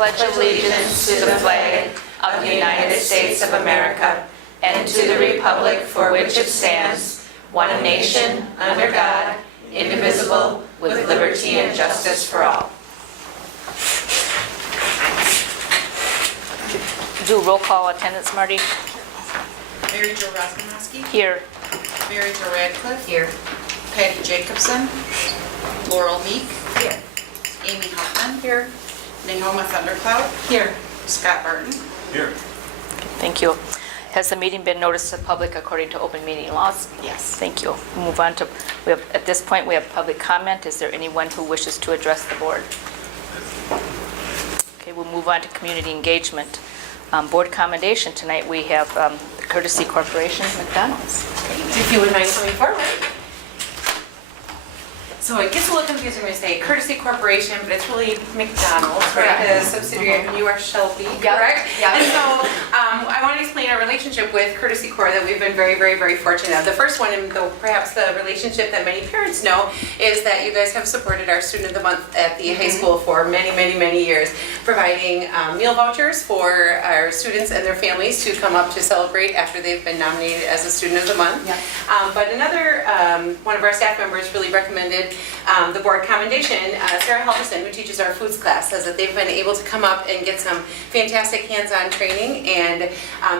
pledge allegiance to the flag of the United States of America and to the republic for which it stands, one nation, under God, indivisible, with liberty and justice for all. Do roll call attendance, Marty. Mary Jo Roskowski. Here. Mary Jo Radcliffe. Here. Patty Jacobson. Laurel Meek. Here. Amy Huffman. Here. Naoma Thundercloud. Here. Scott Barton. Here. Thank you. Has the meeting been noticed to the public according to open meeting laws? Yes. Thank you. We'll move on to, at this point, we have public comment. Is there anyone who wishes to address the board? Okay, we'll move on to community engagement. Board commendation. Tonight we have the Courtesy Corporation, McDonald's. If you would mind coming forward. So it gets a little confusing when we say Courtesy Corporation, but it's really McDonald's, right? The subsidiary, and you are Shelby, correct? Yeah. And so I want to explain our relationship with Courtesy Corp that we've been very, very, very fortunate of. The first one, and though perhaps the relationship that many parents know, is that you guys have supported our Student of the Month at the high school for many, many, many years, providing meal vouchers for our students and their families to come up to celebrate after they've been nominated as a Student of the Month. Yeah. But another one of our staff members really recommended the board commendation. Sarah Helgeson, who teaches our foods class, says that they've been able to come up and get some fantastic hands-on training, and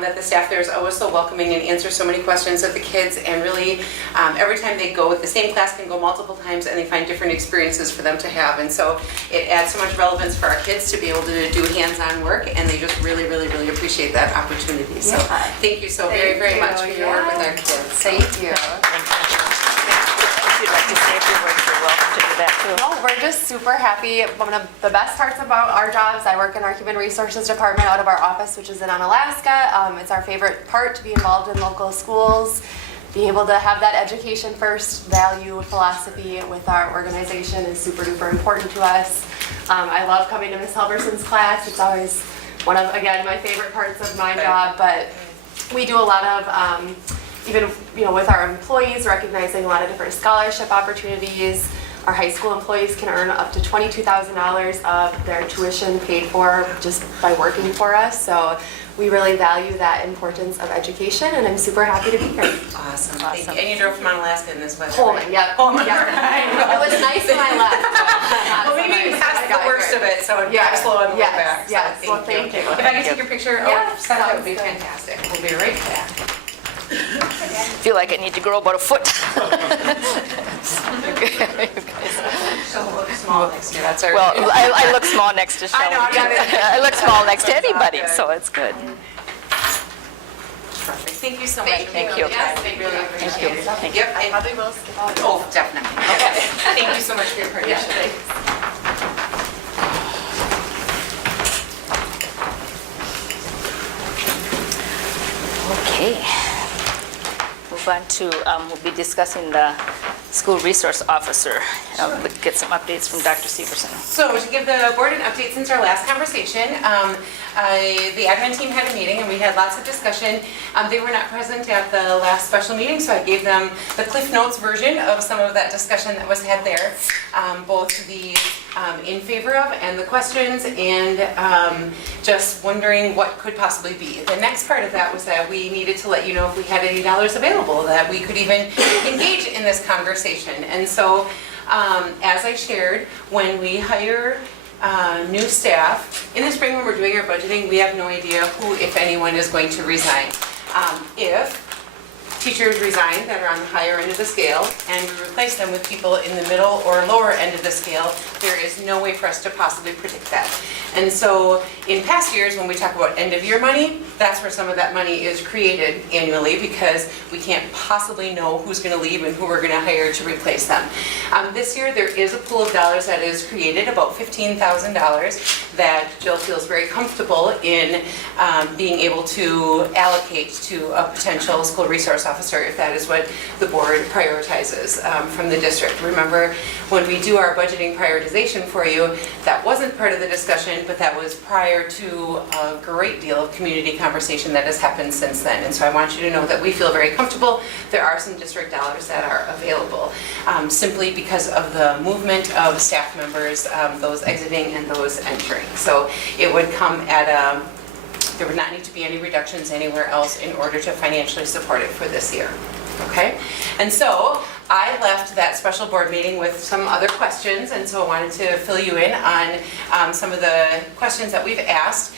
that the staff there is always so welcoming and answers so many questions of the kids, and really every time they go with the same class can go multiple times and they find different experiences for them to have, and so it adds so much relevance for our kids to be able to do hands-on work, and they just really, really, really appreciate that opportunity. So thank you so very, very much for your work with our kids. Thank you. If you'd like to say a few words, you're welcome to do that too. No, we're just super happy. One of the best parts about our jobs, I work in our Human Resources Department out of our office, which is in Alaska. It's our favorite part to be involved in local schools, being able to have that education first value philosophy with our organization is super duper important to us. I love coming to Ms. Helgerson's class. It's always one of, again, my favorite parts of my job, but we do a lot of even with our employees, recognizing a lot of different scholarship opportunities. Our high school employees can earn up to $22,000 of their tuition paid for just by working for us. So we really value that importance of education, and I'm super happy to be here. Awesome. Thank you. And you drove from Alaska in this weather. Pullman, yeah. Pullman. It was nice when I left. Well, maybe past the worst of it, so drive slow on the way back. So Yes, well, thank you. If I can take your picture, that would be good. fantastic. We'll be right back. I feel like I need to grow about a foot. So look small next to you. That's our. Well, I look small next to Shelby. I know, I got it. I look small next to That's anybody, good. so it's good. Perfect. Thank you so much. Thank you. Yes, we really Thank appreciate you. it. Thank you. Yep. I and- probably will skip out. Oh, definitely. Okay. Thank you so much for your partnership. Okay. Move on to, we'll be discussing the school resource officer. Get some updates from Dr. Severson. So to give the board an update since our last conversation, the admin team had a meeting and we had lots of discussion. They were not present at the last special meeting, so I gave them the Cliff Notes version of some of that discussion that was had there, both the in favor of and the questions, and just wondering what could possibly be. The next part of that was that we needed to let you know if we had any dollars available, that we could even engage in this conversation. And so, as I shared, when we hire new staff, in the spring when we're doing our budgeting, we have no idea who, if anyone, is going to resign. If teachers resign that are on the higher end of the scale and we replace them with people in the middle or lower end of the scale, there is no way for us to possibly predict that. And so in past years, when we talk about end of year money, that's where some of that money is created annually, because we can't possibly know who's going to leave and who we're going to hire to replace them. This year there is a pool of dollars that is created, about $15,000, that Jill feels very comfortable in being able to allocate to a potential school resource officer if that is what the board prioritizes from the district. Remember, when we do our budgeting prioritization for you, that wasn't part of the discussion, but that was prior to a great deal of community conversation that has happened since then. And so I want you to know that we feel very comfortable. There are some district dollars that are available simply because of the movement of staff members, those exiting and those entering. So it would come at there would not need to be any reductions anywhere else in order to financially support it for this year. Okay? And so I left that special board meeting with some other questions, and so I wanted to fill you in on some of the questions that we've asked.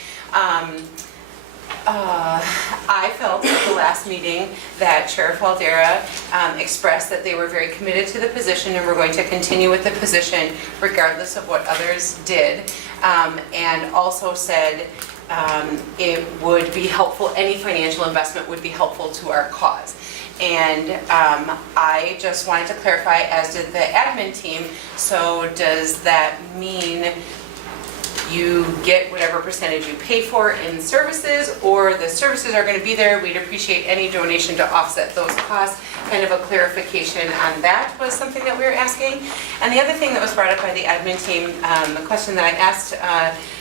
I felt at the last meeting that Sheriff Waldera expressed that they were very committed to the position and were going to continue with the position regardless of what others did, and also said it would be helpful, any financial investment would be helpful to our cause. And I just wanted to clarify, as did the admin team, so does that mean you get whatever percentage you pay for in services, or the services are going to be there? We'd appreciate any donation to offset those costs. Kind of a clarification on that was something that we were asking. And the other thing that was brought up by the admin team, the question that I asked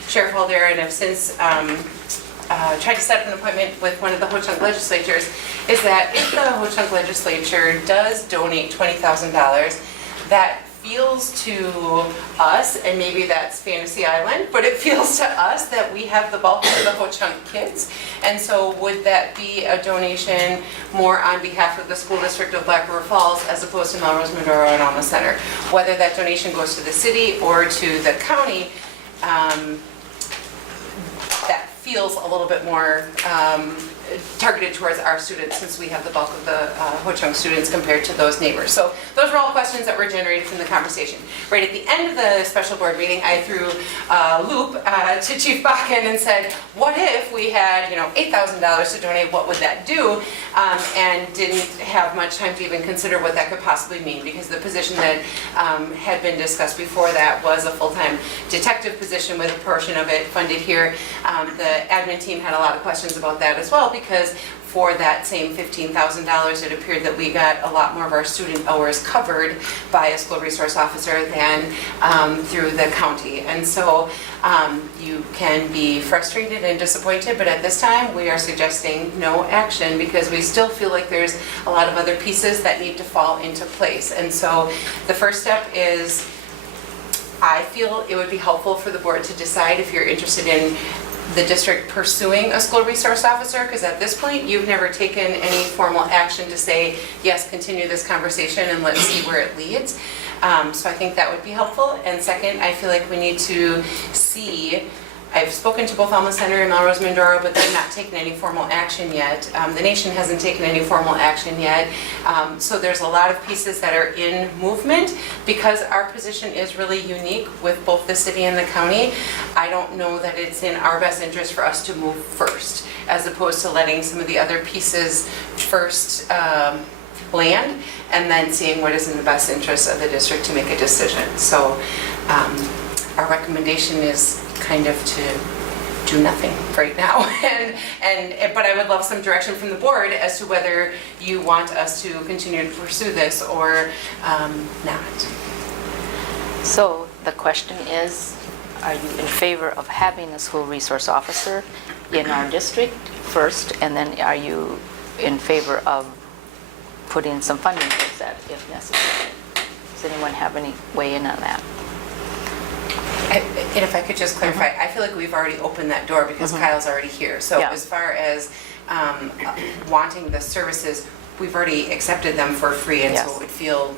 Sheriff Waldera, and have since tried to set up an appointment with one of the Ho-Chunk legislatures, is that if the Ho-Chunk legislature does donate $20,000, that feels to us, and maybe that's Fantasy Island, but it feels to us that we have the bulk of the Ho-Chunk kids. And so would that be a donation more on behalf of the school district of Black River Falls as opposed to Melrose, Medora, and Alma Center? Whether that donation goes to the city or to the county, that feels a little bit more targeted towards our students, since we have the bulk of the Ho-Chunk students compared to those neighbors. So those were all questions that were generated from the conversation. Right at the end of the special board meeting, I threw a loop to Chief Bakken and said, what if we had $8,000 to donate, what would that do? And didn't have much time to even consider what that could possibly mean, because the position that had been discussed before that was a full-time detective position with a portion of it funded here. The admin team had a lot of questions about that as well, because for that same $15,000, it appeared that we got a lot more of our student hours covered by a school resource officer than through the county. And so you can be frustrated and disappointed, but at this time we are suggesting no action, because we still feel like there's a lot of other pieces that need to fall into place. And so the first step is, I feel it would be helpful for the board to decide if you're interested in the district pursuing a school resource officer, because at this point you've never taken any formal action to say, yes, continue this conversation and let's see where it leads. So I think that would be helpful. And second, I feel like we need to see, I've spoken to both Alma Center and Melrose Mindoro, but they've not taken any formal action yet. The nation hasn't taken any formal action yet. So there's a lot of pieces that are in movement. Because our position is really unique with both the city and the county, I don't know that it's in our best interest for us to move first, as opposed to letting some of the other pieces first land, and then seeing what is in the best interest of the district to make a decision. So our recommendation is kind of to do nothing right now, but I would love some direction from the board as to whether you want us to continue to pursue this or not. So the question is, are you in favor of having a school resource officer in our district first, and then are you in favor of putting some funding towards that if necessary? Does anyone have any weigh in on that? And if I could just clarify, I feel like we've already opened that door because Kyle's already here. So Yeah. as far as wanting the services, we've already accepted them for free, and so Yes. it would feel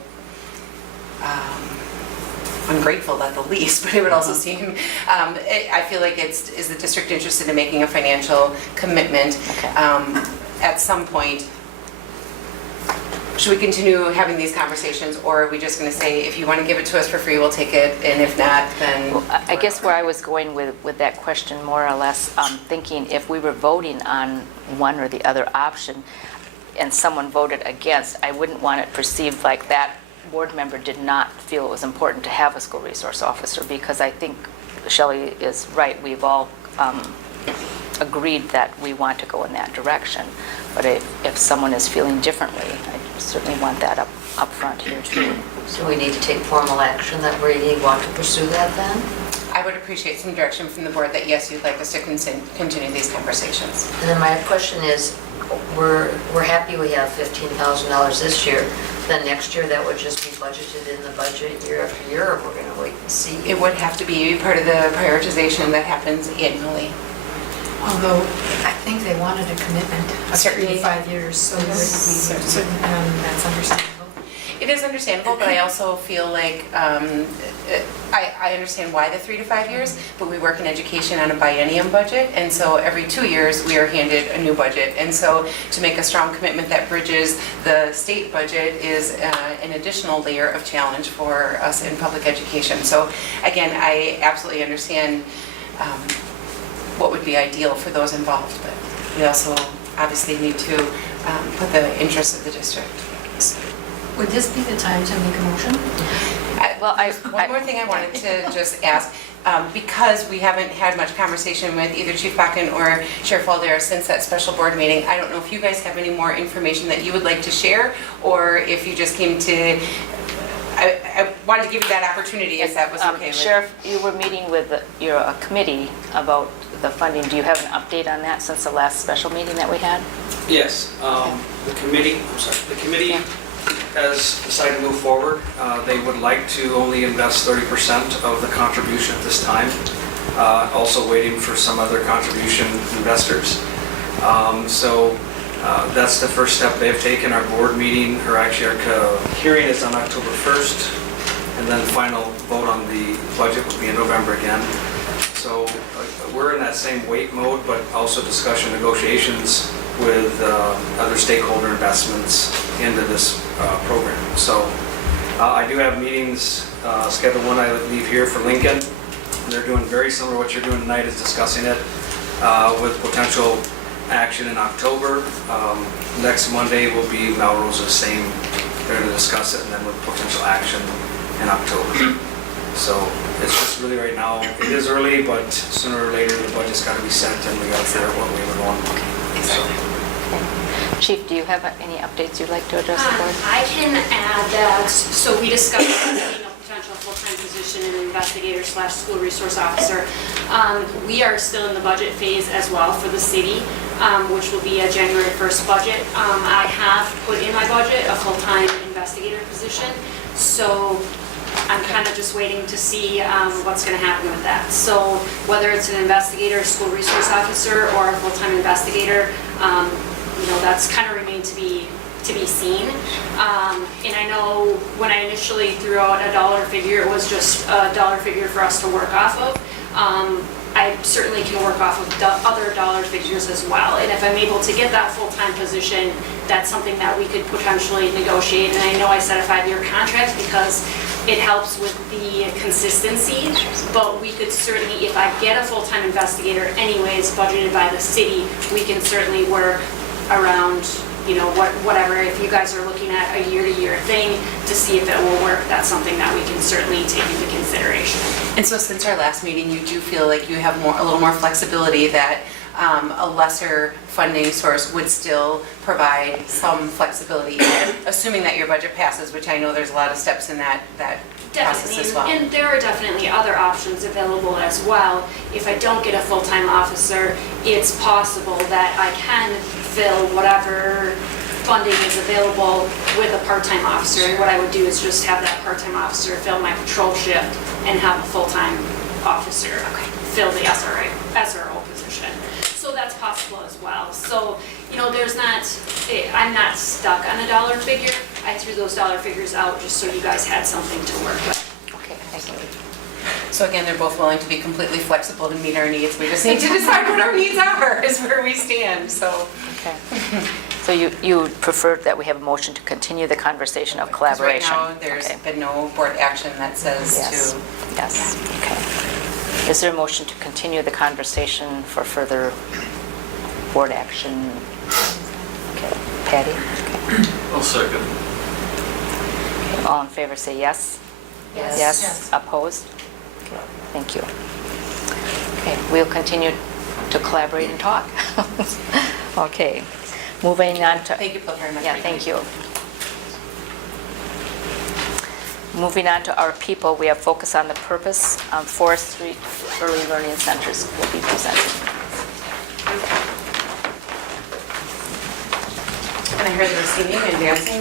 ungrateful at the least, but it would also seem, I feel like is the district interested in making a financial commitment Okay. at some point? Should we continue having these conversations, or are we just going to say, if you want to give it to us for free, we'll take it, and if not, then... Well, I guess where I was going with that question, more or less, thinking if we were voting on one or the other option and someone voted against, I wouldn't want it perceived like that board member did not feel it was important to have a school resource officer, because I think Shelley is right. We've all agreed that we want to go in that direction. But if someone is feeling differently, I certainly want that up front here too. So we need to take formal action that we want to pursue that then? I would appreciate some direction from the board that yes, you'd like us to continue these conversations. And then my question is, we're happy we have $15,000 this year. Then next year, that would just be budgeted in the budget year after year, or we're going to wait and see? It would have to be part of the prioritization that happens annually. Although I think they wanted a commitment of Certainly. 35 years, so that's understandable. It is understandable, but I also feel like, I understand why the 3 to 5 years, but we work in education on a biennium budget, and so every 2 years, we are handed a new budget. And so to make a strong commitment that bridges the state budget is an additional layer of challenge for us in public education. So again, I absolutely understand what would be ideal for those involved, but we also obviously need to put the interests of the district. Would this be the time to make a motion? One more thing I wanted to just ask, because we haven't had much conversation with either Chief Bakken or Sheriff Waldera since that special board meeting, I don't know if you guys have any more information that you would like to share, or if you just came to, I wanted to give you that opportunity if that was okay with. Sheriff, you were meeting with your committee about the funding. Do you have an update on that since the last special meeting that we had? Yes, the committee has decided to move forward. They would like to only invest 30% of the contribution at this time, also waiting for some other contribution investors. So that's the first step they've taken. Our board meeting, or actually our hearing is on October 1st, and then the final vote on the budget will be in November again. So we're in that same wait mode, but also discussion negotiations with other stakeholder investments into this program. So I do have meetings scheduled. One I leave here for Lincoln. They're doing very similar to what you're doing tonight, is discussing it with potential action in October. Next Monday will be Melrose's same. They're going to discuss it, and then with potential action in October. So it's just really right now, it is early, but sooner or later the budget's got to be set and we got to figure out what we were going. So. Chief, do you have any updates you'd like to address the board? I can add that, so we discussed being a potential full-time position in investigator/school resource officer. We are still in the budget phase as well for the city, which will be a January 1st budget. I have put in my budget a full-time investigator position, so I'm kind of just waiting to see what's going to happen with that. So whether it's an investigator, school resource officer, or a full-time investigator, that's kind of remained to be seen. And I know when I initially threw out a dollar figure, it was just a dollar figure for us to work off of. I certainly can work off of other dollar figures as well. And if I'm able to get that full-time position, that's something that we could potentially negotiate. And I know I said a 5-year contract because it helps with the consistency, but we could certainly, if I get a full-time investigator anyways budgeted by the city, we can certainly work around, whatever. If you guys are looking at a year-to-year thing to see if it will work, that's something that we can certainly take into consideration. And so since our last meeting, you do feel like you have a little more flexibility, that a lesser funding source would still provide some flexibility, assuming that your budget passes, which I know there's a lot of steps in that process as well. And there are definitely other options available as well. If I don't get a full-time officer, it's possible that I can fill whatever funding is available with a part-time officer. And what I would do is just have that part-time officer fill my patrol shift and have a full-time officer fill the SRO position. So that's possible as well. So, I'm not stuck on a dollar figure. I threw those dollar figures out just so you guys had something to work with. Okay, thank you. So again, they're both willing to be completely flexible to meet our needs. We just need to decide what our needs are, is where we stand, so. Okay. So you prefer that we have a motion to continue the conversation of collaboration? Right now, there's been no board action that says to. Yes, okay. Is there a motion to continue the conversation for further board action? Okay, Patty? Okay. I'll second. Okay, all in favor say yes? Yes. Opposed? Okay, thank you. Okay, we'll continue to collaborate and talk. Okay, moving on to... Thank you both very much. Yeah, thank you. Moving on to our people, we have focus on the purpose. Forest Street Early Learning Centers will be presented. And I heard there was singing and dancing.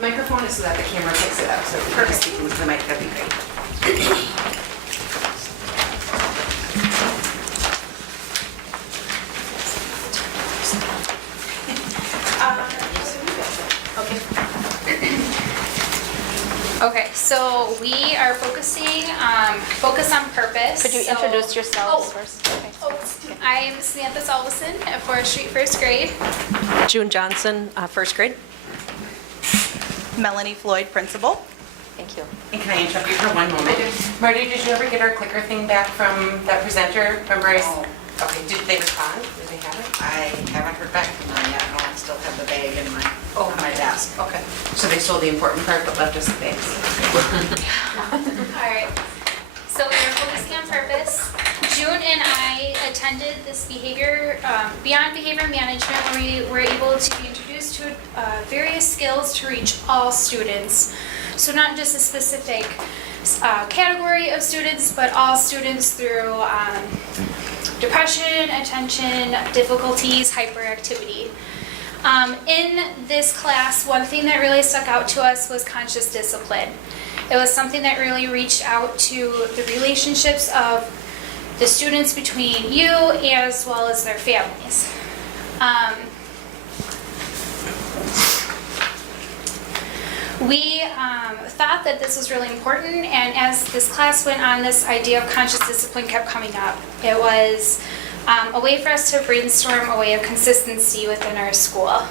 Microphone is so that the camera picks it up, so if you're speaking to the mic, that'd be great. Okay, so we are focusing, focus on purpose. Could you So- introduce yourselves Oh, first? Okay. I am Samantha Salveson at Forest Street First Grade. June Johnson, first grade. Melanie Floyd, principal. Thank you. And can I interrupt you for one moment? Marty, did you ever get our clicker thing back from that presenter? Remember I... No. Okay, did they respond? Did they have it? I haven't heard back from them yet. No, I still have the bag in my, on my desk. Okay. So they sold the important part but left us the bags. All right, so we are focusing on purpose. June and I attended this Beyond Behavior Management, where we were able to be introduced to various skills to reach all students. So not just a specific category of students, but all students through depression, attention difficulties, hyperactivity. In this class, one thing that really stuck out to us was conscious discipline. It was something that really reached out to the relationships of the students between you as well as their families. We thought that this was really important, and as this class went on, this idea of conscious discipline kept coming up. It was a way for us to brainstorm a way of consistency within our school.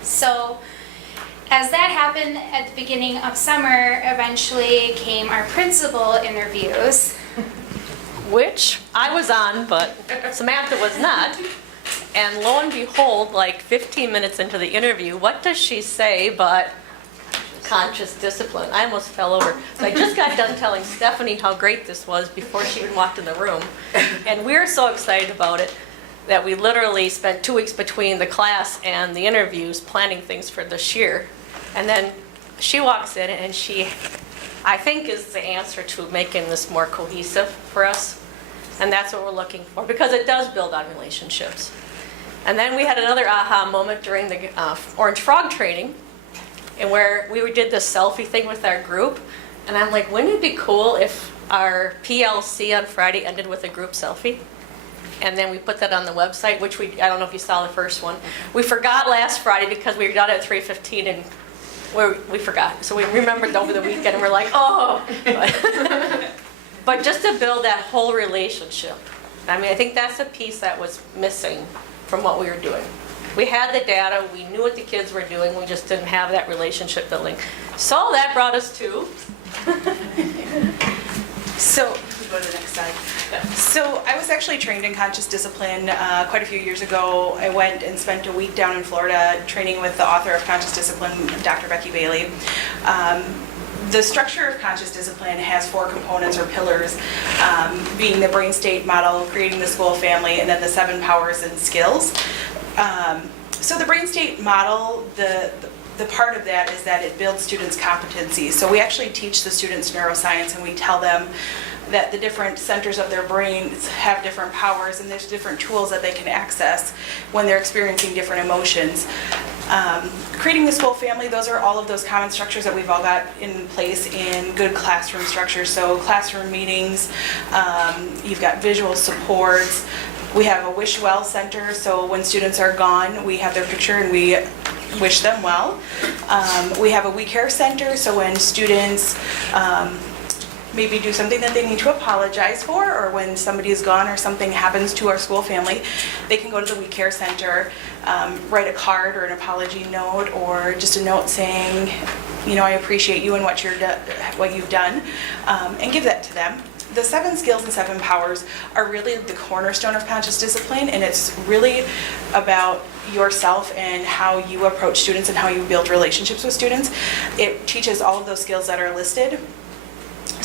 So as that happened at the beginning of summer, eventually came our principal interviews. Which I was on, but Samantha was not. And lo and behold, like 15 minutes into the interview, what does she say but conscious discipline? I almost fell over. So I just got done telling Stephanie how great this was before she even walked in the room. And we were so excited about it that we literally spent 2 weeks between the class and the interviews planning things for this year. And then she walks in and she, I think, is the answer to making this more cohesive for us. And that's what we're looking for, because it does build on relationships. And then we had another aha moment during the Orange Frog training, and where we did this selfie thing with our group. And I'm like, wouldn't it be cool if our PLC on Friday ended with a group selfie? And then we put that on the website, which I don't know if you saw the first one. We forgot last Friday because we were done at 3:15 and we forgot. So we remembered over the weekend and we're like, oh. But just to build that whole relationship. I mean, I think that's a piece that was missing from what we were doing. We had the data, we knew what the kids were doing, we just didn't have that relationship building. So that brought us to... So, go to the next slide. So I was actually trained in conscious discipline quite a few years ago. I went and spent a week down in Florida training with the author of Conscious Discipline, Dr. Becky Bailey. The structure of conscious discipline has 4 components or pillars, being the brain state model, creating the school family, and then the 7 powers and skills. So the brain state model, the part of that is that it builds students' competencies. So we actually teach the students neuroscience, and we tell them that the different centers of their brains have different powers, and there's different tools that they can access when they're experiencing different emotions. Creating the school family, those are all of those common structures that we've all got in place in good classroom structures. So classroom meetings, you've got visual supports. We have a wish well center, so when students are gone, we have their picture and we wish them well. We have a we care center, so when students maybe do something that they need to apologize for, or when somebody is gone or something happens to our school family, they can go to the We Care Center, write a card or an apology note, or just a note saying, you know, I appreciate you and what you've done, and give that to them. The 7 skills and 7 powers are really the cornerstone of conscious discipline, and it's really about yourself and how you approach students and how you build relationships with students. It teaches all of those skills that are listed.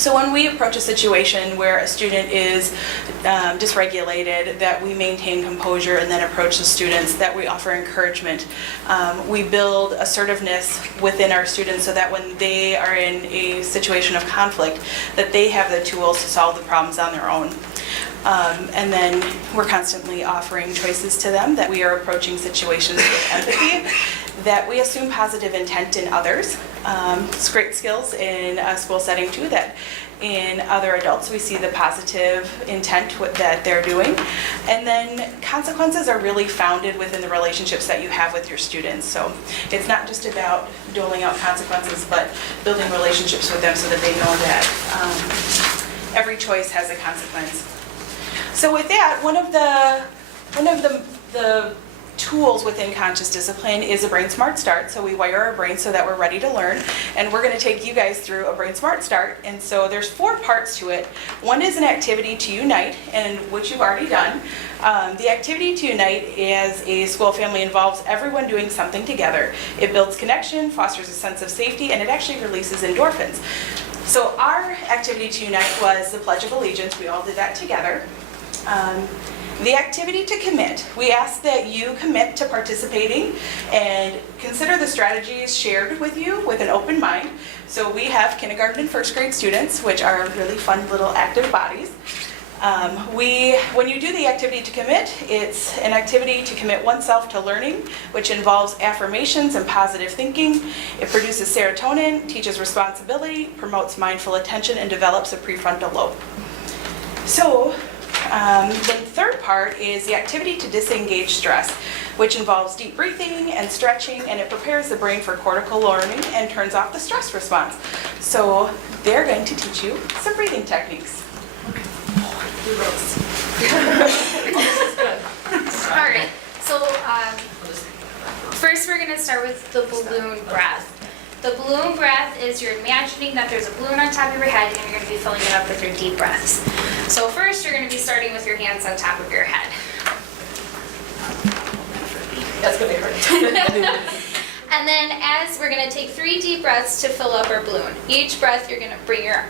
So when we approach a situation where a student is dysregulated, that we maintain composure and then approach the students, that we offer encouragement. We build assertiveness within our students so that when they are in a situation of conflict, that they have the tools to solve the problems on their own. And then we're constantly offering choices to them, that we are approaching situations with empathy, that we assume positive intent in others. It's great skills in a school setting too, that in other adults we see the positive intent that they're doing. And then consequences are really founded within the relationships that you have with your students. So it's not just about doling out consequences, but building relationships with them so that they know that every choice has a consequence. So with that, one of the tools within conscious discipline is a Brain Smart Start. So we wire our brains so that we're ready to learn. And we're going to take you guys through a Brain Smart Start. And so there's 4 parts to it. One is an activity to unite, and which you've already done. The activity to unite as a school family involves everyone doing something together. It builds connection, fosters a sense of safety, and it actually releases endorphins. So our activity to unite was the Pledge of Allegiance. We all did that together. The activity to commit, we ask that you commit to participating and consider the strategies shared with you with an open mind. So we have kindergarten and first grade students, which are really fun little active bodies. When you do the activity to commit, it's an activity to commit oneself to learning, which involves affirmations and positive thinking. It produces serotonin, teaches responsibility, promotes mindful attention, and develops a prefrontal lobe. So, the third part is the activity to disengage stress, which involves deep breathing and stretching, and it prepares the brain for cortical learning and turns off the stress response. So they're going to teach you some breathing techniques. All right, so first we're going to start with the balloon breath. The balloon breath is you're imagining that there's a balloon on top of your head and you're going to be filling it up with your deep breaths. So first you're going to be starting with your hands on top of your head. That's going to be hard. And then as we're going to take 3 deep breaths to fill up our balloon. Each breath you're going to bring your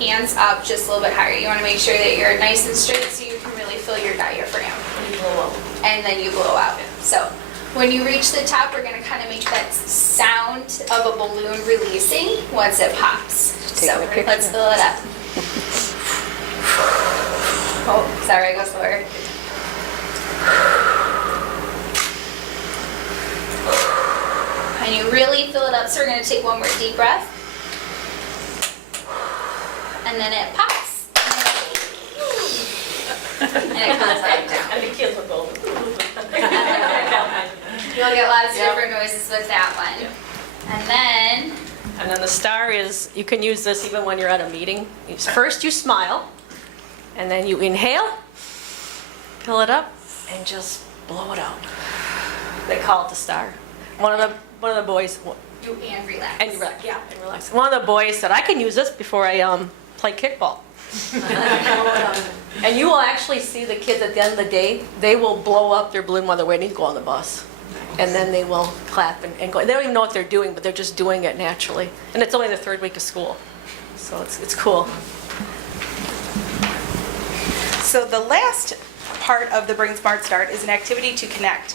hands up just a little bit higher. You want to make sure that you're nice and straight so you can really fill your diaphragm. And then you blow out. So when you reach the top, we're going to kind of make that sound of a balloon releasing once it pops. So let's fill it up. Oh, sorry, go slower. And you really fill it up, so we're going to take one more deep breath. And then it pops. And it comes back down. And the kids will go. You'll get lots of different noises with that one. And then the star is, you can use this even when you're at a meeting. First you smile, and then you inhale, fill it up, and just blow it out. They call it the star. One of the boys, do and relax. and you relax, yeah, and relax. One of the boys said, I can use this before I play kickball. And you will actually see the kids at the end of the day, they will blow up their balloon while they're waiting to go on the bus. And then they will clap and go. They don't even know what they're doing, but they're just doing it naturally. And it's only the 3rd week of school. So it's cool. So the last part of the Brain Smart Start is an activity to connect.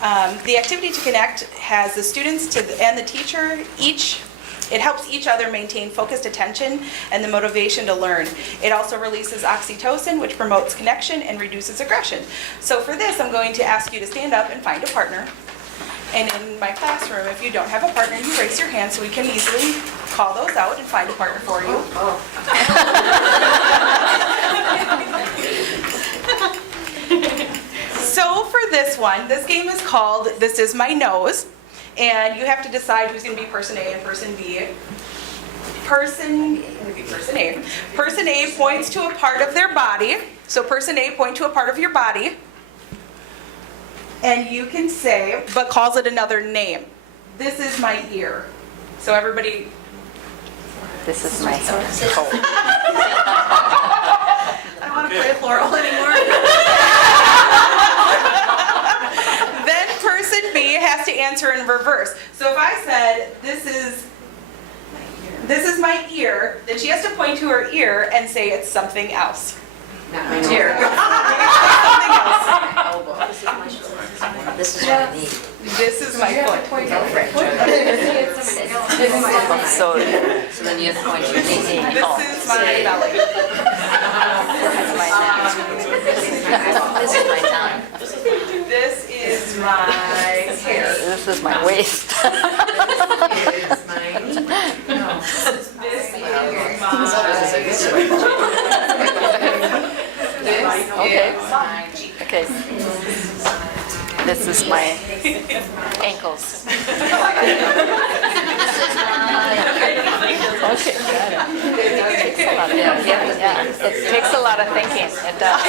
The activity to connect has the students and the teacher it helps each other maintain focused attention and the motivation to learn. It also releases oxytocin, which promotes connection and reduces aggression. So for this, I'm going to ask you to stand up and find a partner. And in my classroom, if you don't have a partner, you raise your hand so we can easily call those out and find a partner for you. So for this one, this game is called This Is My Nose. And you have to decide who's going to be person A and person B. Person A points to a part of their body. So person A point to a part of your body. And you can say, but calls it another name. This is my ear. So everybody. This is my I don't want to play floral anymore. Then person B has to answer in reverse. So if I said, this is my ear, this is my ear, then she has to point to her ear and say it's something else. Not my Ear. Something else. This is what I need. This is my foot. So then you have to point to your knee. This is my belly. This is my tongue. This is my hair. This is my waist. This is Okay. This is my ankles. Okay, got it. It takes a lot of thinking, it does.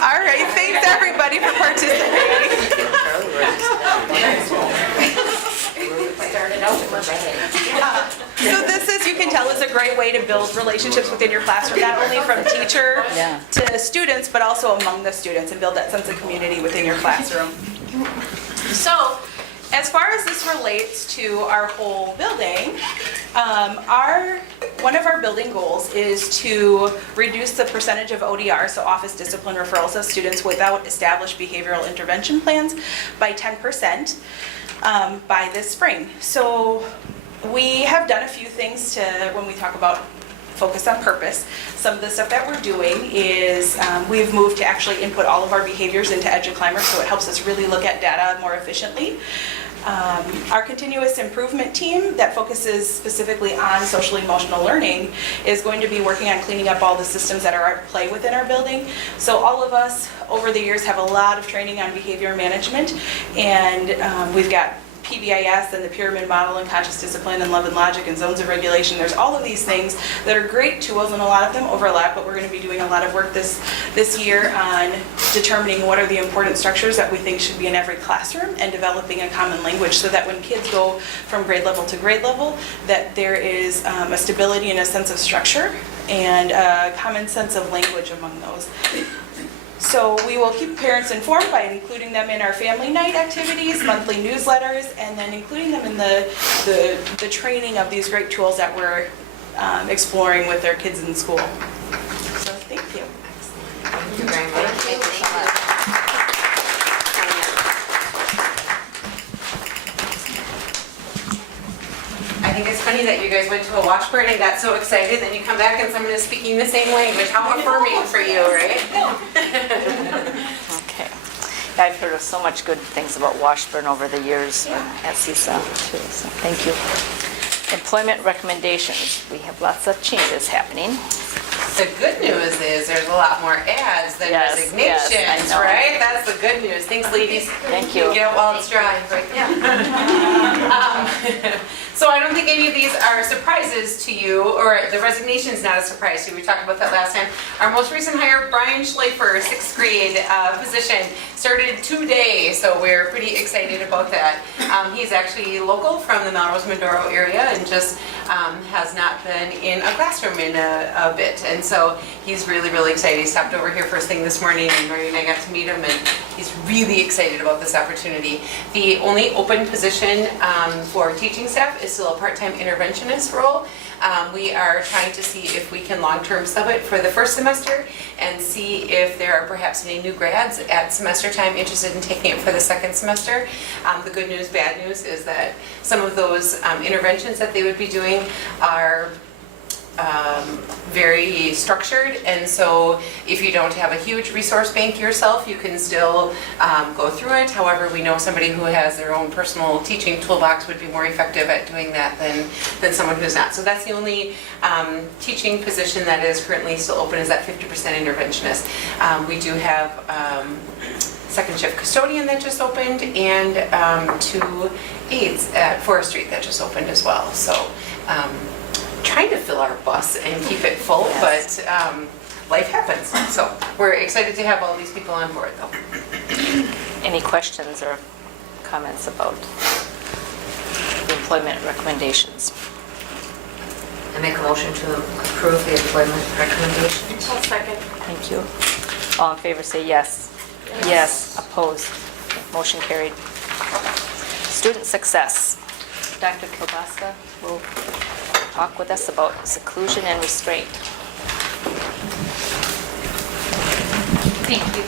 All right, thanks everybody for participating. So this is, you can tell, is a great way to build relationships within your classroom, not only from teacher to students, but also among the students, and build that sense of community within your classroom. So, as far as this relates to our whole building, one of our building goals is to reduce the percentage of ODR, so office discipline referrals of students without established behavioral intervention plans, by 10% by this spring. So we have done a few things to, when we talk about focus on purpose, some of the stuff that we're doing is we've moved to actually input all of our behaviors into EduClimber, so it helps us really look at data more efficiently. Our continuous improvement team that focuses specifically on social emotional learning is going to be working on cleaning up all the systems that are at play within our building. So all of us over the years have a lot of training on behavior management, and we've got PBIS and the pyramid model and conscious discipline and love and logic and zones of regulation. There's all of these things that are great tools, and a lot of them overlap, but we're going to be doing a lot of work this year on determining what are the important structures that we think should be in every classroom and developing a common language so that when kids go from grade level to grade level, that there is a stability and a sense of structure and a common sense of language among those. So we will keep parents informed by including them in our family night activities, monthly newsletters, and then including them in the training of these great tools that we're exploring with their kids in school. So thank you. Thank you very much. Thank you so much. I think it's funny that you guys went to a Washburn and got so excited, then you come back and someone is speaking the same language. How affirming for you, right? Okay. I've heard of so much good things about Washburn over the years at CISA too, so thank you. Employment recommendations. We have lots of changes happening. The good news is there's a lot more ads than resignations, yes, I know. right? That's the good news. Thanks, ladies. Thank you. Get out while it's dry. So I don't think any of these are surprises to you, or the resignation is not a surprise to you. We talked about that last time. Our most recent hire, Brian Schleifer, 6th grade position, started today, so we're pretty excited about that. He's actually local from the Melrose-Medoro area and just has not been in a classroom in a bit. And so he's really, really excited. He stopped over here first thing this morning, and Mary and I got to meet him, and he's really excited about this opportunity. The only open position for teaching staff is still a part-time interventionist role. We are trying to see if we can long-term sub it for the first semester and see if there are perhaps any new grads at semester time interested in taking it for the second semester. The good news, bad news is that some of those interventions that they would be doing are very structured, and so if you don't have a huge resource bank yourself, you can still go through it. However, we know somebody who has their own personal teaching toolbox would be more effective at doing that than someone who's not. So that's the only teaching position that is currently still open, is that 50% interventionist. We do have second shift custodian that just opened, and 2 aides at Forest Street that just opened as well. So trying to fill our bus and keep it full, but life happens. So we're excited to have all these people on board, though. Any questions or comments about the employment recommendations? I make a motion to approve the employment recommendations. I'll second. Thank you. All in favor say yes. Yes. Opposed? Motion carried. Student success. Dr. Kilbasa will talk with us about seclusion and restraint. Thank you.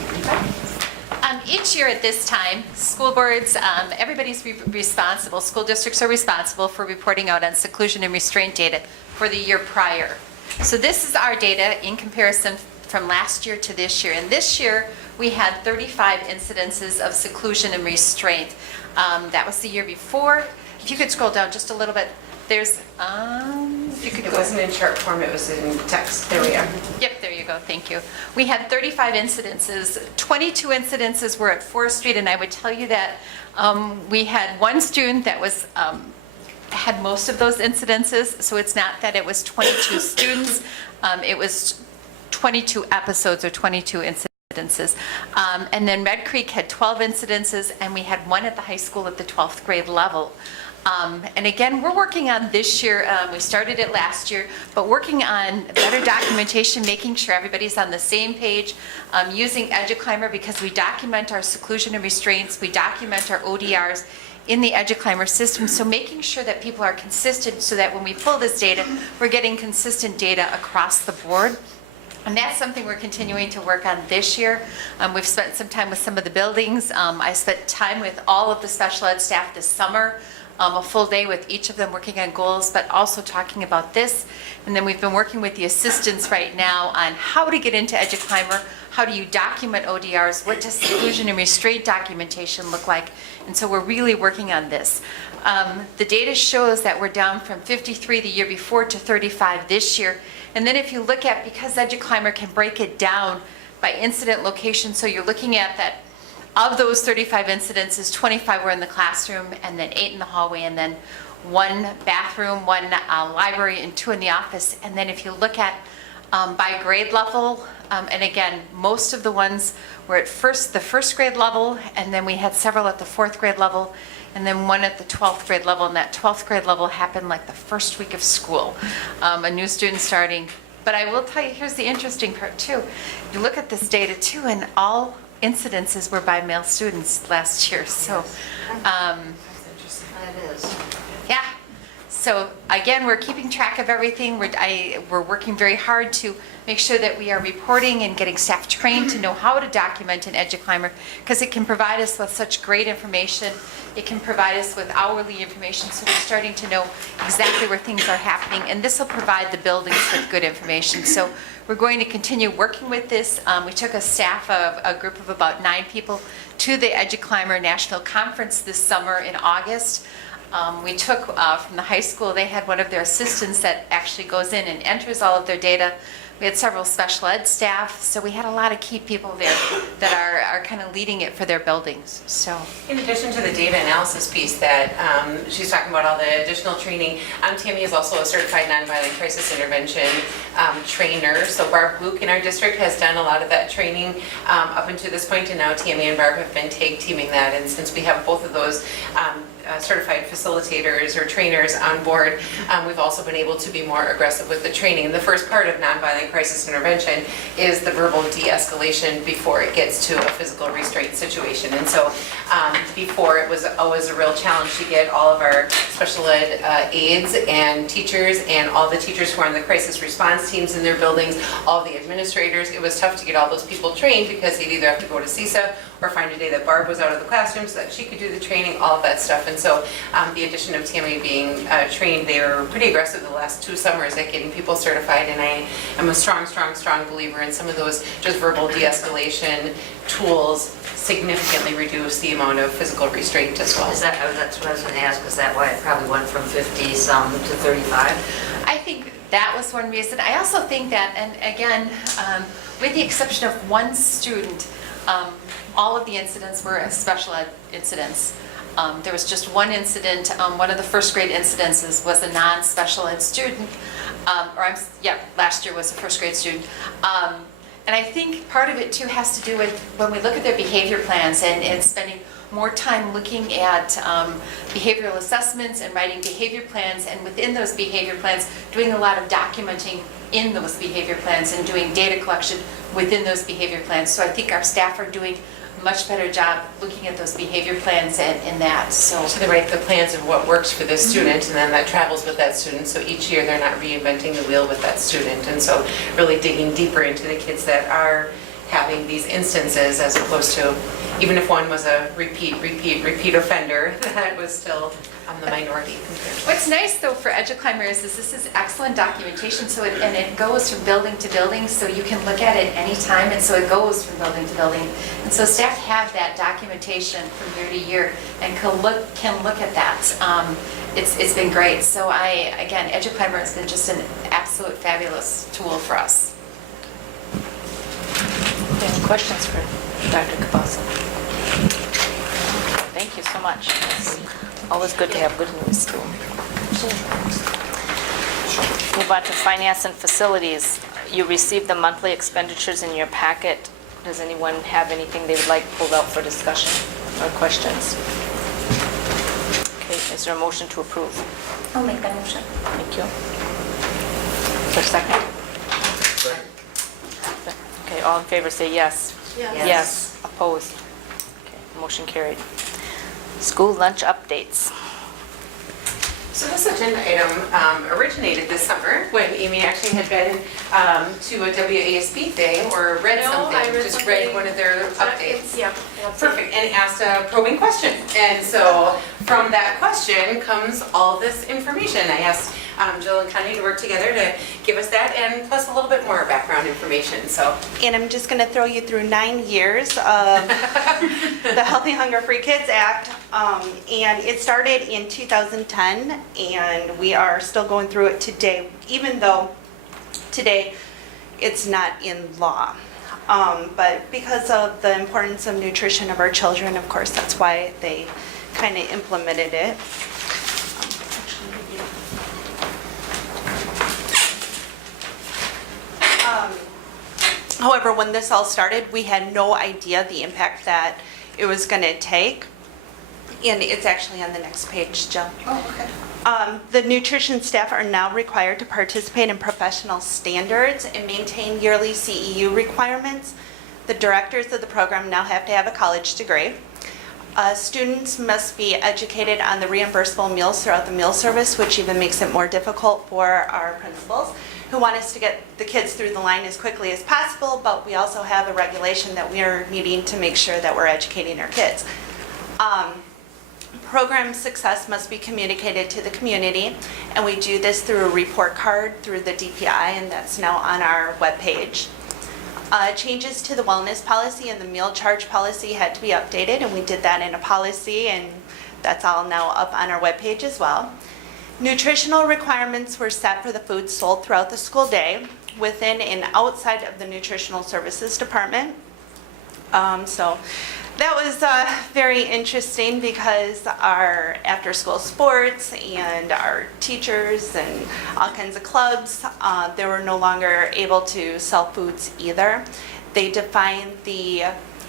Each year at this time, school boards, everybody's responsible, school districts are responsible for reporting out on seclusion and restraint data for the year prior. So this is our data in comparison from last year to this year. And this year, we had 35 incidences of seclusion and restraint. That was the year before. If you could scroll down just a little bit, there's, if you could It go. wasn't in chart form, it was in text. There we are. Yep, there you go, thank you. We had 35 incidences, 22 incidences were at Forest Street, and I would tell you that we had one student that was, had most of those incidences, so it's not that it was 22 students, it was 22 episodes or 22 incidences. And then Red Creek had 12 incidences, and we had one at the high school at the 12th grade level. And again, we're working on this year, we started it last year, but working on better documentation, making sure everybody's on the same page, using EduClimber because we document our seclusion and restraints, we document our ODRs in the EduClimber system, so making sure that people are consistent so that when we pull this data, we're getting consistent data across the board. And that's something we're continuing to work on this year. We've spent some time with some of the buildings. I spent time with all of the special ed staff this summer, a full day with each of them working on goals, but also talking about this. And then we've been working with the assistants right now on how to get into EduClimber, how do you document ODRs, what does seclusion and restraint documentation look like, and so we're really working on this. The data shows that we're down from 53 the year before to 35 this year. And then if you look at, because EduClimber can break it down by incident location, so you're looking at that of those 35 incidences, 25 were in the classroom, and then 8 in the hallway, and then 1 bathroom, 1 library, and 2 in the office. And then if you look at by grade level, and again, most of the ones were at the first grade level, and then we had several at the 4th grade level, and then 1 at the 12th grade level, and that 12th grade level happened like the first week of school, a new student starting. But I will tell you, here's the interesting part too. You look at this data too, and all incidences were by male students last year, so. That is. Yeah, so again, we're keeping track of everything. We're working very hard to make sure that we are reporting and getting staff trained to know how to document in EduClimber, because it can provide us with such great information. It can provide us with hourly information, so we're starting to know exactly where things are happening, and this will provide the buildings with good information. So we're going to continue working with this. We took a staff of a group of about 9 people to the EduClimber National Conference this summer in August. We took from the high school, they had one of their assistants that actually goes in and enters all of their data. We had several special ed staff, so we had a lot of key people there that are kind of leading it for their buildings. So, In addition to the data analysis piece that she's talking about, all the additional training, Tammy is also a certified nonviolent crisis intervention trainer. So Barb Luke in our district has done a lot of that training up until this point, and now Tammy and Barb have been tag teaming that. And since we have both of those certified facilitators or trainers on board, we've also been able to be more aggressive with the training. And the first part of nonviolent crisis intervention is the verbal de-escalation before it gets to a physical restraint situation. And so before, it was always a real challenge to get all of our special ed aides and teachers and all the teachers who are on the crisis response teams in their buildings, all the administrators. It was tough to get all those people trained because they'd either have to go to CISA or find a day that Barb was out of the classroom so that she could do the training, all of that stuff. And so the addition of Tammy being trained, they were pretty aggressive the last 2 summers at getting people certified, and I am a strong believer in some of those just verbal de-escalation tools significantly reduce the amount of physical restraint as well. Is that, that's what I was going to ask, is that why it probably went from 50-some to 35? I think that was one reason. I also think that, and again, with the exception of one student, all of the incidents were special ed incidents. There was just one incident, one of the first grade incidences was a non-special ed student, last year was a first grade student. And I think part of it too has to do with when we look at their behavior plans and spending more time looking at behavioral assessments and writing behavior plans, and within those behavior plans, doing a lot of documenting in those behavior plans and doing data collection within those behavior plans. So I think our staff are doing much better job looking at those behavior plans and that, so. So they write the plans of what works for this student, and then that travels with that student. So each year, they're not reinventing the wheel with that student. And so really digging deeper into the kids that are having these instances, as opposed to, even if one was a repeat offender, that was still the minority compared to. What's nice though for EduClimbers is this is excellent documentation, so it goes from building to building, so you can look at it anytime, and so it goes from building to building. And so staff have that documentation from year to year and can look at that. It's been great. So again, EduClimber has been just an absolute fabulous tool for us. Any questions for Dr. Cabasa? Thank you so much. It's always good to have good news too. Move on to finance and facilities. You received the monthly expenditures in your packet. Does anyone have anything they would like pulled out for discussion or questions? Okay, is there a motion to approve? I'll make that motion. Thank you. For second? Okay, all in favor say yes. Yes. Opposed? Okay, motion carried. School lunch updates. So this agenda item originated this summer when Amy actually had been to a WASB thing or read something, just read one of their updates. Yeah. Perfect, and asked a probing question. And so from that question comes all this information. I asked Jill and Connie to work together to give us that, and plus a little bit more background information. So, And I'm just going to throw you through 9 years of the Healthy Hunger Free Kids Act. And it started in 2010, and we are still going through it today, even though today it's not in law. But because of the importance of nutrition of our children, of course, that's why they kind of implemented it. However, when this all started, we had no idea the impact that it was going to take. And it's actually on the next page, Jill. Oh, okay. The nutrition staff are now required to participate in professional standards and maintain yearly CEU requirements. The directors of the program now have to have a college degree. Students must be educated on the reimbursable meals throughout the meal service, which even makes it more difficult for our principals who want us to get the kids through the line as quickly as possible, but we also have a regulation that we are needing to make sure that we're educating our kids. Program success must be communicated to the community, and we do this through a report card through the DPI, and that's now on our webpage. Changes to the wellness policy and the meal charge policy had to be updated, and we did that in a policy, and that's all now up on our webpage as well. Nutritional requirements were set for the food sold throughout the school day within and outside of the nutritional services department. So that was very interesting because our after-school sports and our teachers and all kinds of clubs, they were no longer able to sell foods either. They defined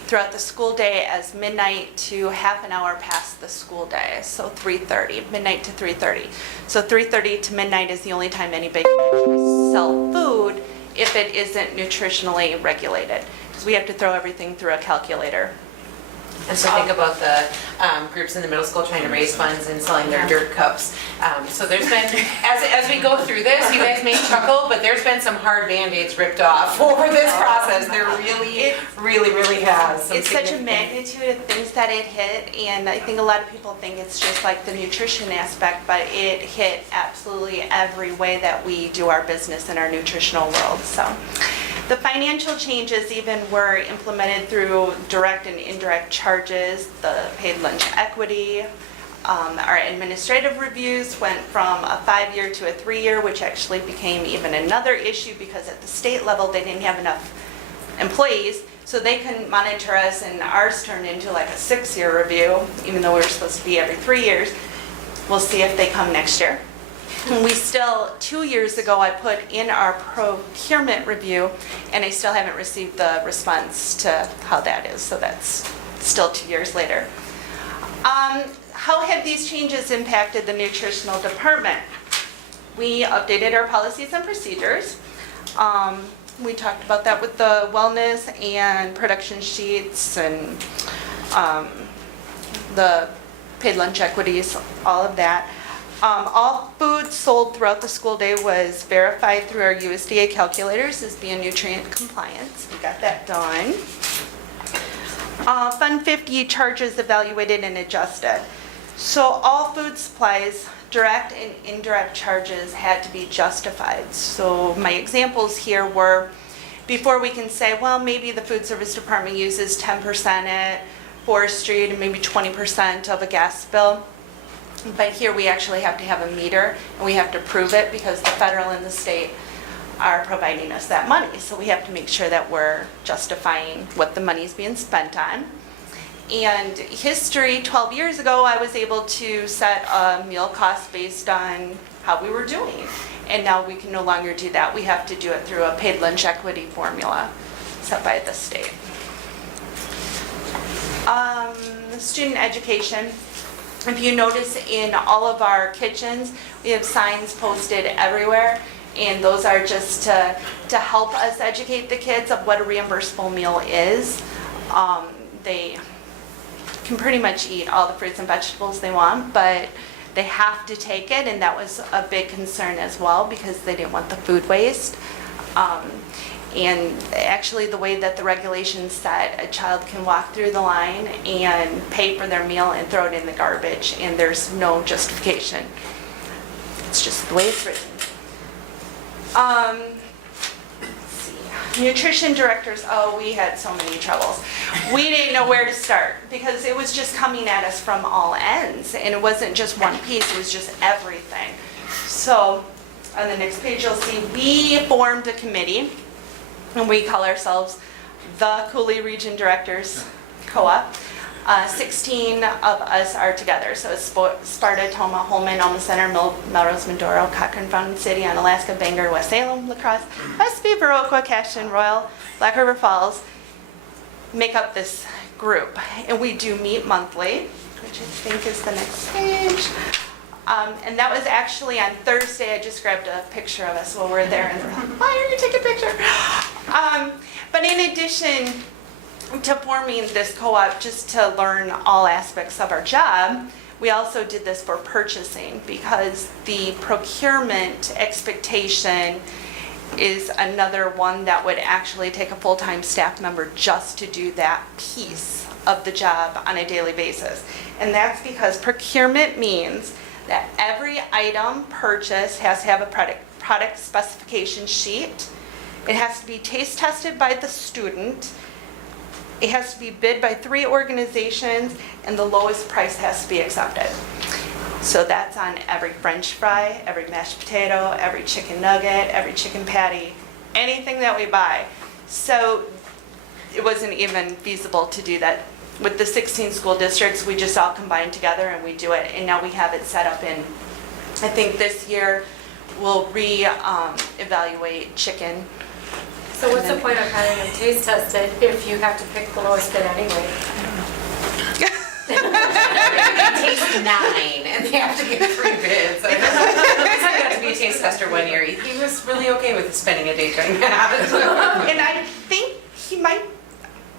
throughout the school day as midnight to half an hour past the school day, so 3:30, midnight to 3:30. So 3:30 to midnight is the only time anybody can actually sell food if it isn't nutritionally regulated, because we have to throw everything through a calculator. and so think about the groups in the middle school trying to raise funds and selling their dirt cups. So there's been, as we go through this, you guys may chuckle, but there's been some hard Band-Aids ripped off over this process. There really has. It's such a magnitude of things that it hit, and I think a lot of people think it's just like the nutrition aspect, but it hit absolutely every way that we do our business in our nutritional world. So the financial changes even were implemented through direct and indirect charges, the paid lunch equity. Our administrative reviews went from a 5-year to a 3-year, which actually became even another issue because at the state level they didn't have enough employees, so they couldn't monitor us, and ours turned into like a 6-year review, even though we were supposed to be every 3 years. We'll see if they come next year. We still, 2 years ago, I put in our procurement review, and I still haven't received the response to how that is, so that's still 2 years later. How have these changes impacted the nutritional department? We updated our policies and procedures. We talked about that with the wellness and production sheets and the paid lunch equities, all of that. All food sold throughout the school day was verified through our USDA calculators as being nutrient compliant. We got that done. Fund 50 charges evaluated and adjusted. So all food supplies, direct and indirect charges had to be justified. So my examples here were, before we can say, well, maybe the food service department uses 10% at forestry and maybe 20% of a gas bill. But here we actually have to have a meter and we have to prove it because the federal and the state are providing us that money. So we have to make sure that we're justifying what the money is being spent on. And history, 12 years ago, I was able to set a meal cost based on how we were doing. And now we can no longer do that. We have to do it through a paid lunch equity formula set by the state. Student education. If you notice in all of our kitchens, we have signs posted everywhere. And those are just to help us educate the kids of what a reimbursable meal is. They can pretty much eat all the fruits and vegetables they want, but they have to take it, and that was a big concern as well because they didn't want the food waste. And actually the way that the regulations said, a child can walk through the line and pay for their meal and throw it in the garbage, and there's no justification. It's just the way it's written. Let's see. Nutrition directors, oh, we had so many troubles. We didn't know where to start because it was just coming at us from all ends, and it wasn't just one piece, it was just everything. So on the next page you'll see we formed a committee, and we call ourselves the Cooley Region Directors Co-op. 16 of us are together. So it's Sparta, Toma, Holman, Alma Center, Melrose, Mindoro, Cochrane, Fountain City, Onalaska, Bangor, West Salem, La Crosse, Westby, Viroqua, Caston, Royal, Black River Falls make up this group. And we do meet monthly, which I think is the next page. And that was actually on Thursday. I just grabbed a picture of us while we're there. And why are you taking a picture? But in addition to forming this co-op just to learn all aspects of our job, we also did this for purchasing because the procurement expectation is another one that would actually take a full-time staff member just to do that piece of the job on a daily basis. And that's because procurement means that every item purchased has to have a product specification sheet. It has to be taste tested by the student. It has to be bid by 3 organizations, and the lowest price has to be accepted. So that's on every French fry, every mashed potato, every chicken nugget, every chicken patty, anything that we buy. So it wasn't even feasible to do that. With the 16 school districts, we just all combined together and we do it. And now we have it set up in, I think this year we'll evaluate chicken. So what's the point of having them taste tested if you have to pick the lowest bid anyway? Taste 9 and they have to get 3 bids. My son got to be a taste tester one year. He was really okay with spending a day doing that. And I think he might,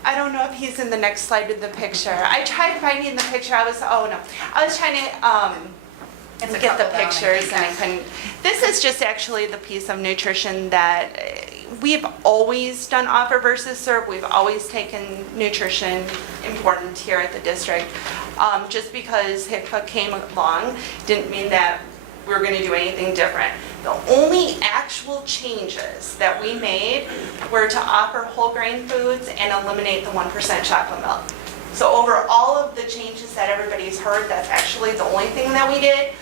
I don't know if he's in the next slide with the picture. I tried finding the picture. I was trying to get the pictures and I couldn't. This is just actually the piece of nutrition that we've always done offer versus serve. We've always taken nutrition important here at the district. Just because HICFA came along didn't mean that we were going to do anything different. The only actual changes that we made were to offer whole grain foods and eliminate the 1% chocolate milk. So over all of the changes that everybody's heard, that's actually the only thing that we did.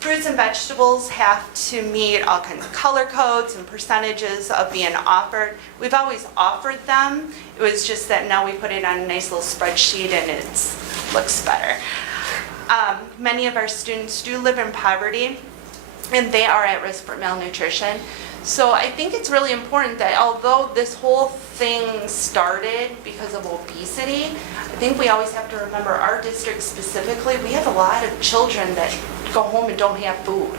Fruits and vegetables have to meet all kinds of color codes and percentages of being offered. We've always offered them. It was just that now we put it on a nice little spreadsheet and it looks better. Many of our students do live in poverty and they are at risk for malnutrition. So I think it's really important that although this whole thing started because of obesity, I think we always have to remember our district specifically, we have a lot of children that go home and don't have food.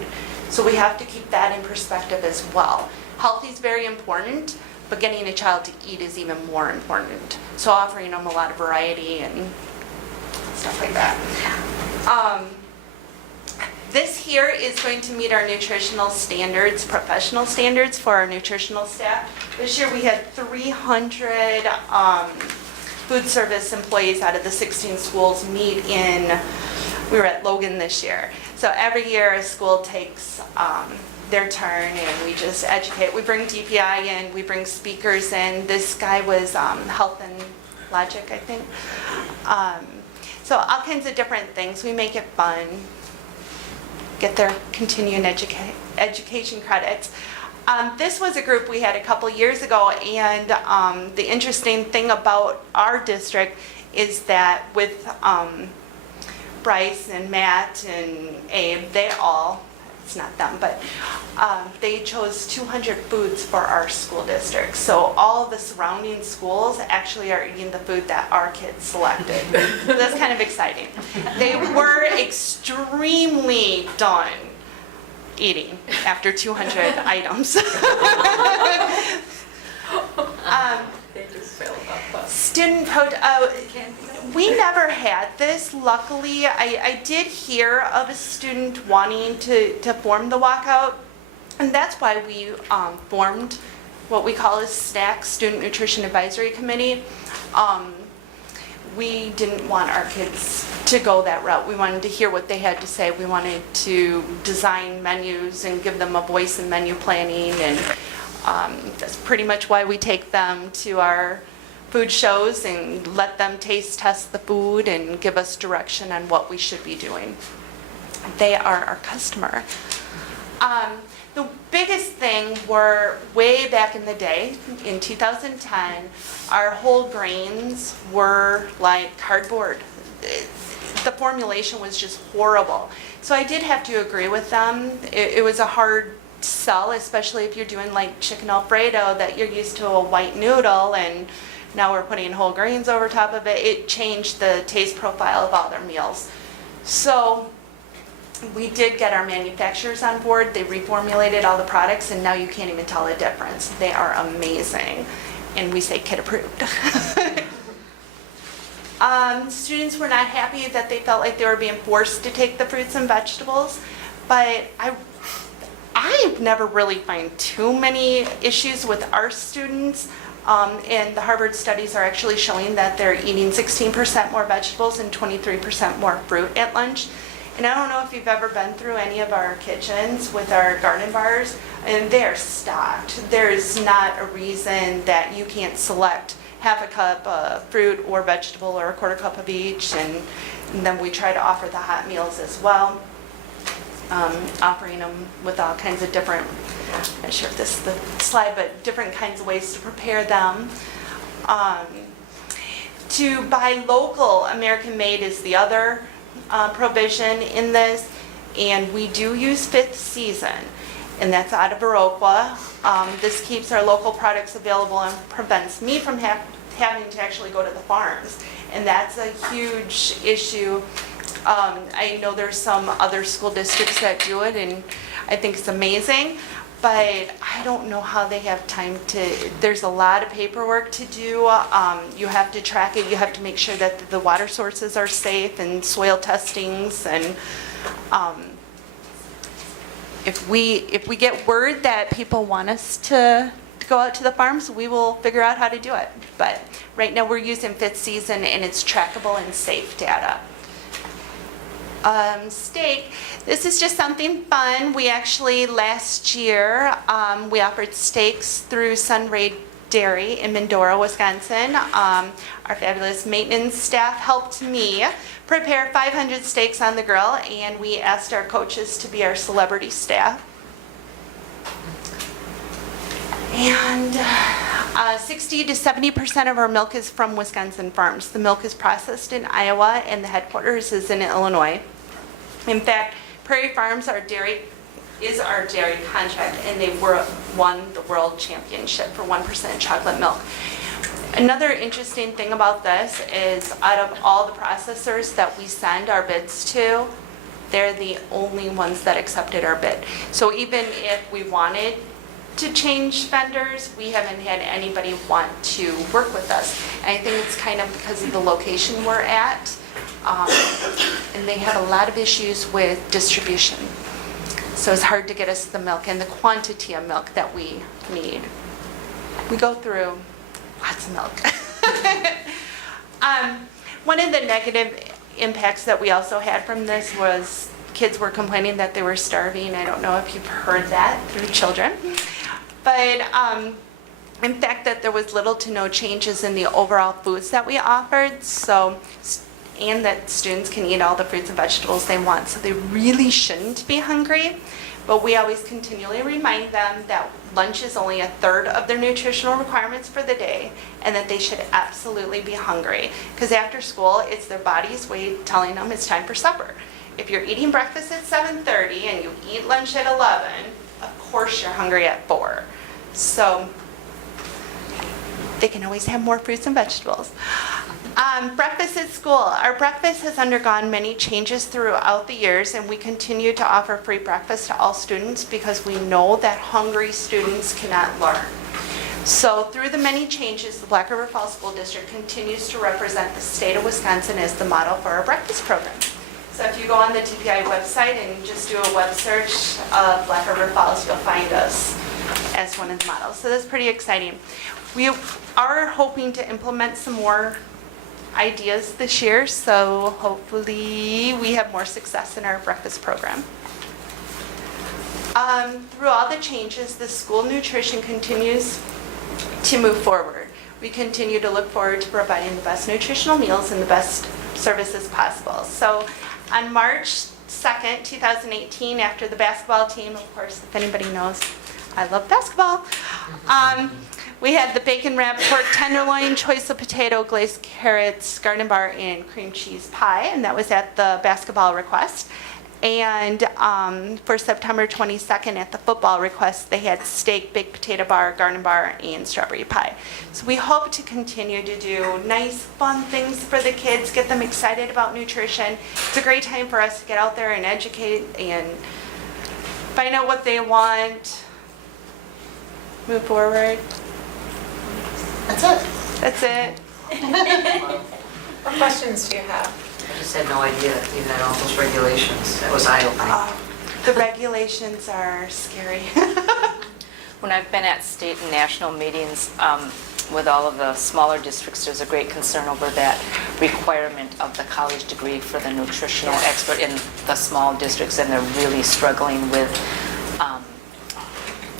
So we have to keep that in perspective as well. healthy is very important, but getting a child to eat is even more important. So offering them a lot of variety and stuff like that. This here is going to meet our nutritional standards, professional standards for our nutritional staff. This year we had 300 food service employees out of the 16 schools meet in, we were at Logan this year. So every year a school takes their turn and we just educate. We bring DPI in, we bring speakers in. This guy was Health and Logic, I think. So all kinds of different things. We make it fun. Get their continuing education credits. This was a group we had a couple years ago, and the interesting thing about our district is that with Bryce and Matt and Abe, they all, it's not them, but they chose 200 foods for our school district. So all the surrounding schools actually are eating the food that our kids selected. So that's kind of exciting. They were extremely done eating after 200 items. Student we never had this. Luckily, I did hear of a student wanting to form the walkout, and that's why we formed what we call a SNAC, Student Nutrition Advisory Committee. We didn't want our kids to go that route. We wanted to hear what they had to say. We wanted to design menus and give them a voice in menu planning, and that's pretty much why we take them to our food shows and let them taste test the food and give us direction on what we should be doing. They are our customer. The biggest thing were way back in the day, in 2010, our whole grains were like cardboard. The formulation was just horrible. So I did have to agree with them. It was a hard sell, especially if you're doing like chicken Alfredo that you're used to a white noodle, and now we're putting whole grains over top of it. It changed the taste profile of all their meals. So we did get our manufacturers on board. They reformulated all the products, and now you can't even tell the difference. They are amazing, and we say kid approved. Students were not happy that they felt like they were being forced to take the fruits and vegetables, but I've never really found too many issues with our students. And the Harvard studies are actually showing that they're eating 16% more vegetables and 23% more fruit at lunch. And I don't know if you've ever been through any of our kitchens with our garden bars, and they're stocked. There's not a reason that you can't select half a cup of fruit or vegetable or a quarter cup of each, and then we try to offer the hot meals as well, offering them with all kinds of different, I'm not sure if this is the slide, but different kinds of ways to prepare them. To buy local, American made is the other provision in this, and we do use Fifth Season, and that's out of Viroqua. This keeps our local products available and prevents me from having to actually go to the farms, and that's a huge issue. I know there's some other school districts that do it, and I think it's amazing, but I don't know how they have time to, there's a lot of paperwork to do. You have to track it, you have to make sure that the water sources are safe and soil testings, and if we get word that people want us to go out to the farms, we will figure out how to do it. But right now we're using Fifth Season, and it's trackable and safe data. Steak, this is just something fun. We actually last year we offered steaks through Sunray Dairy in Mendora, Wisconsin. Our fabulous maintenance staff helped me prepare 500 steaks on the grill, and we asked our coaches to be our celebrity staff. And 60 to 70% of our milk is from Wisconsin farms. The milk is processed in Iowa, and the headquarters is in Illinois. In fact, Prairie Farms is our dairy contract, and they won the world championship for 1% chocolate milk. Another interesting thing about this is out of all the processors that we send our bids to, they're the only ones that accepted our bid. So even if we wanted to change vendors. We haven't had anybody want to work with us. And I think it's kind of because of the location we're at. And they have a lot of issues with distribution. So it's hard to get us the milk and the quantity of milk that we need. We go through lots of milk. One of the negative impacts that we also had from this was kids were complaining that they were starving. I don't know if you've heard that through children. But in fact, that there was little to no changes in the overall foods that we offered. And that students can eat all the fruits and vegetables they want. So they really shouldn't be hungry. But we always continually remind them that lunch is only a third of their nutritional requirements for the day, and that they should absolutely be hungry. Because after school, it's their body's way telling them it's time for supper. If you're eating breakfast at 7:30 and you eat lunch at 11, of course you're hungry at 4. So they can always have more fruits and vegetables. Breakfast at school. Our breakfast has undergone many changes throughout the years, and we continue to offer free breakfast to all students because we know that hungry students cannot learn. So through the many changes, the Black River Falls School District continues to represent the state of Wisconsin as the model for our breakfast program. So if you go on the TPI website and you just do a web search of Black River Falls, you'll find us as one of the models. So that's pretty exciting. We are hoping to implement some more ideas this year, so hopefully we have more success in our breakfast program. Through all the changes, the school nutrition continues to move forward. We continue to look forward to providing the best nutritional meals and the best services possible. So on March 2nd, 2018, after the basketball team, of course, if anybody knows, I love basketball. We had the bacon wrapped pork tenderloin, choice of potato, glazed carrots, garden bar, and cream cheese pie, and that was at the basketball request. And for September 22nd at the football request, they had steak, baked potato bar, garden bar, and strawberry pie. So we hope to continue to do nice, fun things for the kids, get them excited about nutrition. It's a great time for us to get out there and educate and find out what they want, move forward. That's it. That's it. What questions do you have? I just had no idea that you had all those regulations. That was eye-opening. The regulations are scary. When I've been at state and national meetings with all of the smaller districts, there's a great concern over that requirement of the college degree for the nutritional expert in the small districts, and they're really struggling with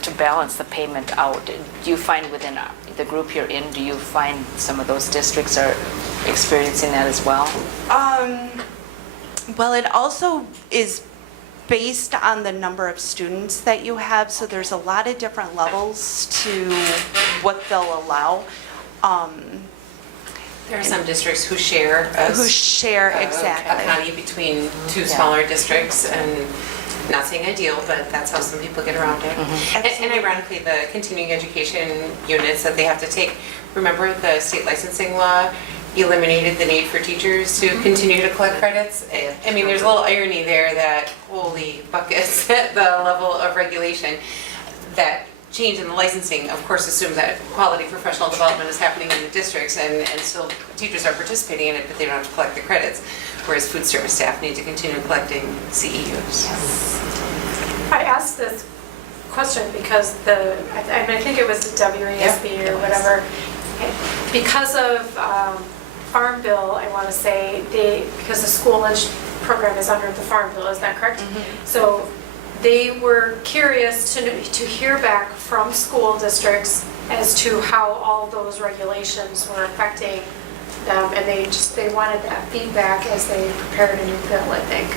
to balance the payment out. Do you find within the group you're in, do you find some of those districts are experiencing that as well? Well, it also is based on the number of students that you have, so there's a lot of different levels to what they'll allow. There are some districts who share exactly. a county between two smaller districts, and not saying ideal, but that's how some people get around it. And ironically, the continuing education units that they have to take, remember the state licensing law eliminated the need for teachers to continue to collect credits? I mean, there's a little irony there that, holy buckets, the level of regulation, that change in the licensing, of course, assumes that quality professional development is happening in the districts, and still teachers are participating in it, but they don't have to collect the credits, whereas food service staff need to continue collecting CEUs. I asked this question because I think it was the WASB or whatever, because of Farm Bill, I want to say, because the school lunch program is under the Farm Bill, is that correct? Mm-hmm. So they were curious to hear back from school districts as to how all those regulations were affecting them, and they wanted that feedback as they prepared a new bill, I think.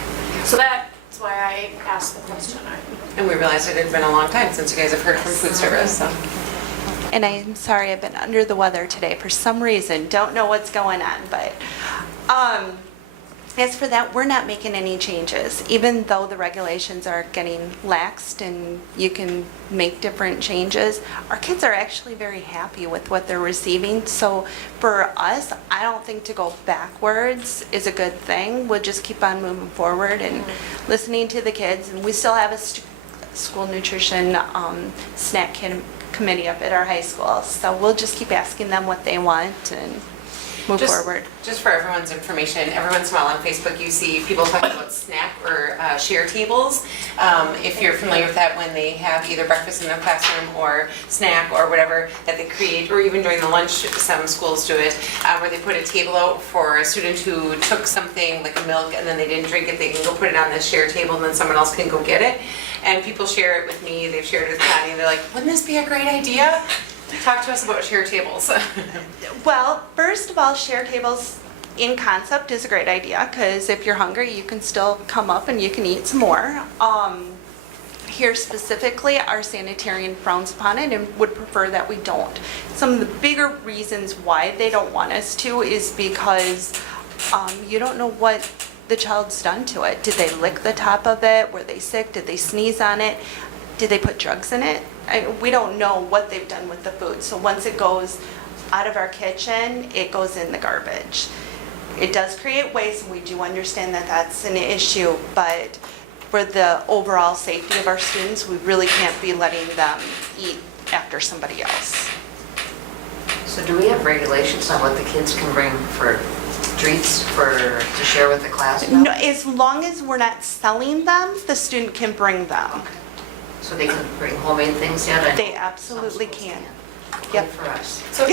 So that's why I asked the question. And we realized it had been a long time since you guys have heard from food service. So. And I'm sorry, I've been under the weather today for some reason. Don't know what's going on, but as for that, we're not making any changes. Even though the regulations are getting laxed and you can make different changes, our kids are actually very happy with what they're receiving. So for us, I don't think to go backwards is a good thing. We'll just keep on moving forward and listening to the kids. And we still have school nutrition snack committee up at our high school. So we'll just keep asking them what they want and move forward. Just for everyone's information, every once in a while on Facebook you see people talking about snack or share tables. If you're familiar with that, when they have either breakfast in their classroom or snack or whatever that they create, or even during the lunch, some schools do it, where they put a table out for a student who took something like a milk and then they didn't drink it, they can go put it on this share table and then someone else can go get it. And people share it with me, they've shared it with Connie, and they're like, wouldn't this be a great idea? Talk to us about share tables. Well, first of all, share tables in concept is a great idea, because if you're hungry, you can still come up and you can eat some more. Here specifically, our sanitarian frowns upon it and would prefer that we don't. Some of the bigger reasons why they don't want us to is because you don't know what the child's done to it. Did they lick the top of it? Were they sick? Did they sneeze on it? Did they put drugs in it? We don't know what they've done with the food. So once it goes out of our kitchen, it goes in the garbage. It does create waste, and we do understand that that's an issue, but for the overall safety of our students, we really can't be letting them eat after somebody else. So do we have regulations on what the kids can bring for treats to share with the class now? No, as long as we're not selling them, the student can bring them. So they can bring homemade things yet? They absolutely can. Good Yep. for us. So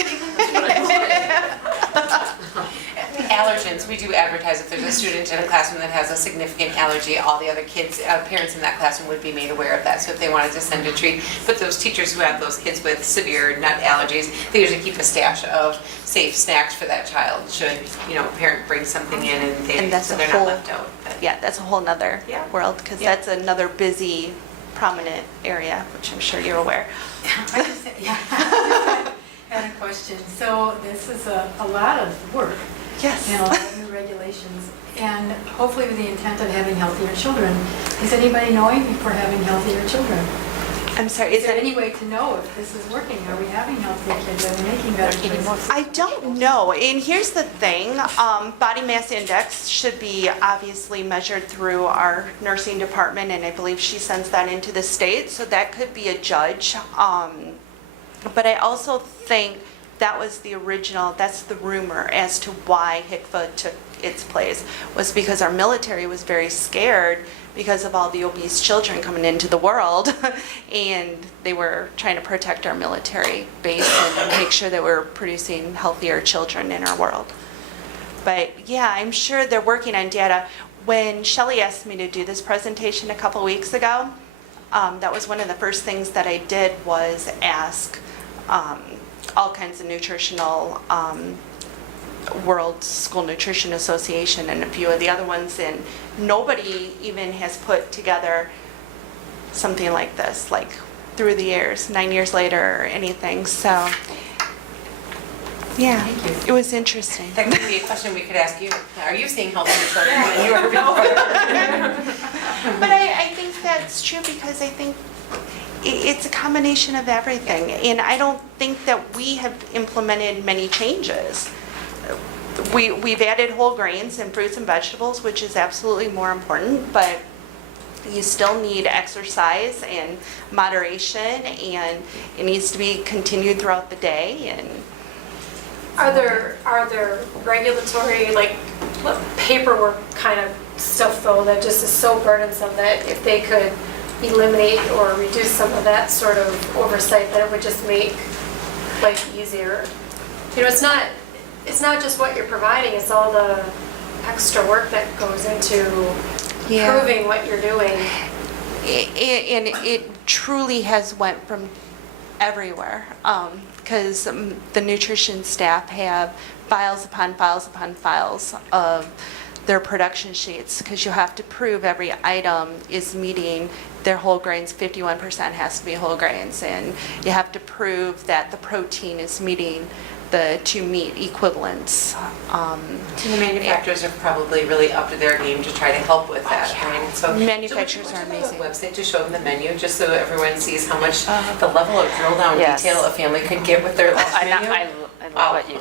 allergens, we do advertise if there's a student in a classroom that has a significant allergy, all the other kids, parents in that classroom would be made aware of that. So if they wanted to send a treat, but those teachers who have those kids with severe nut allergies, they usually keep a stash of safe snacks for that child should, a parent bring something in and so they're not left out. But- Yeah, that's a whole nother world, because that's another busy, prominent area, which I'm sure you're aware. I just had a question. So this is a lot of work. Yes. And a lot of new regulations, and hopefully with the intent of having healthier children. Is anybody knowing if we're having healthier children? I'm sorry, Is there any way to know if this is working? Are we having healthier kids? Are we making better choices? I don't know, and here's the thing, body mass index should be obviously measured through our nursing department, and I believe she sends that into the state, so that could be a judge. But I also think that was the original, that's the rumor as to why HCFA took its place, was because our military was very scared because of all the obese children coming into the world, and they were trying to protect our military base and make sure that we're producing healthier children in our world. But yeah, I'm sure they're working on data. When Shelley asked me to do this presentation a couple weeks ago, that was one of the first things that I did was ask all kinds of nutritional, World School Nutrition Association and a few of the other ones, and nobody even has put together something like this, like through the years, 9 years later or anything, so yeah, it was interesting. That could be a question we could ask you. Are you seeing healthier children than you were before? But I think that's true, because I think it's a combination of everything, and I don't think that we have implemented many changes. We've added whole grains and fruits and vegetables, which is absolutely more important, but you still need exercise and moderation, and it needs to be continued throughout the day. And Are there regulatory, like, paperwork kind of stuff though that just is so burdensome that if they could eliminate or reduce some of that sort of oversight, that it would just make life easier? It's not just what you're providing, it's all the extra work that goes into proving what you're doing. And it truly has went from everywhere, because the nutrition staff have files upon files upon files of their production sheets, because you have to prove every item is meeting their whole grains. 51% has to be whole grains, and you have to prove that the protein is meeting the two meat equivalents. The manufacturers are probably really up to their game to try to help with that. I mean, so Manufacturers are amazing. Website to show them the menu, just so everyone sees how much the level of drill down detail a family could get with their lunch menu. I love it. You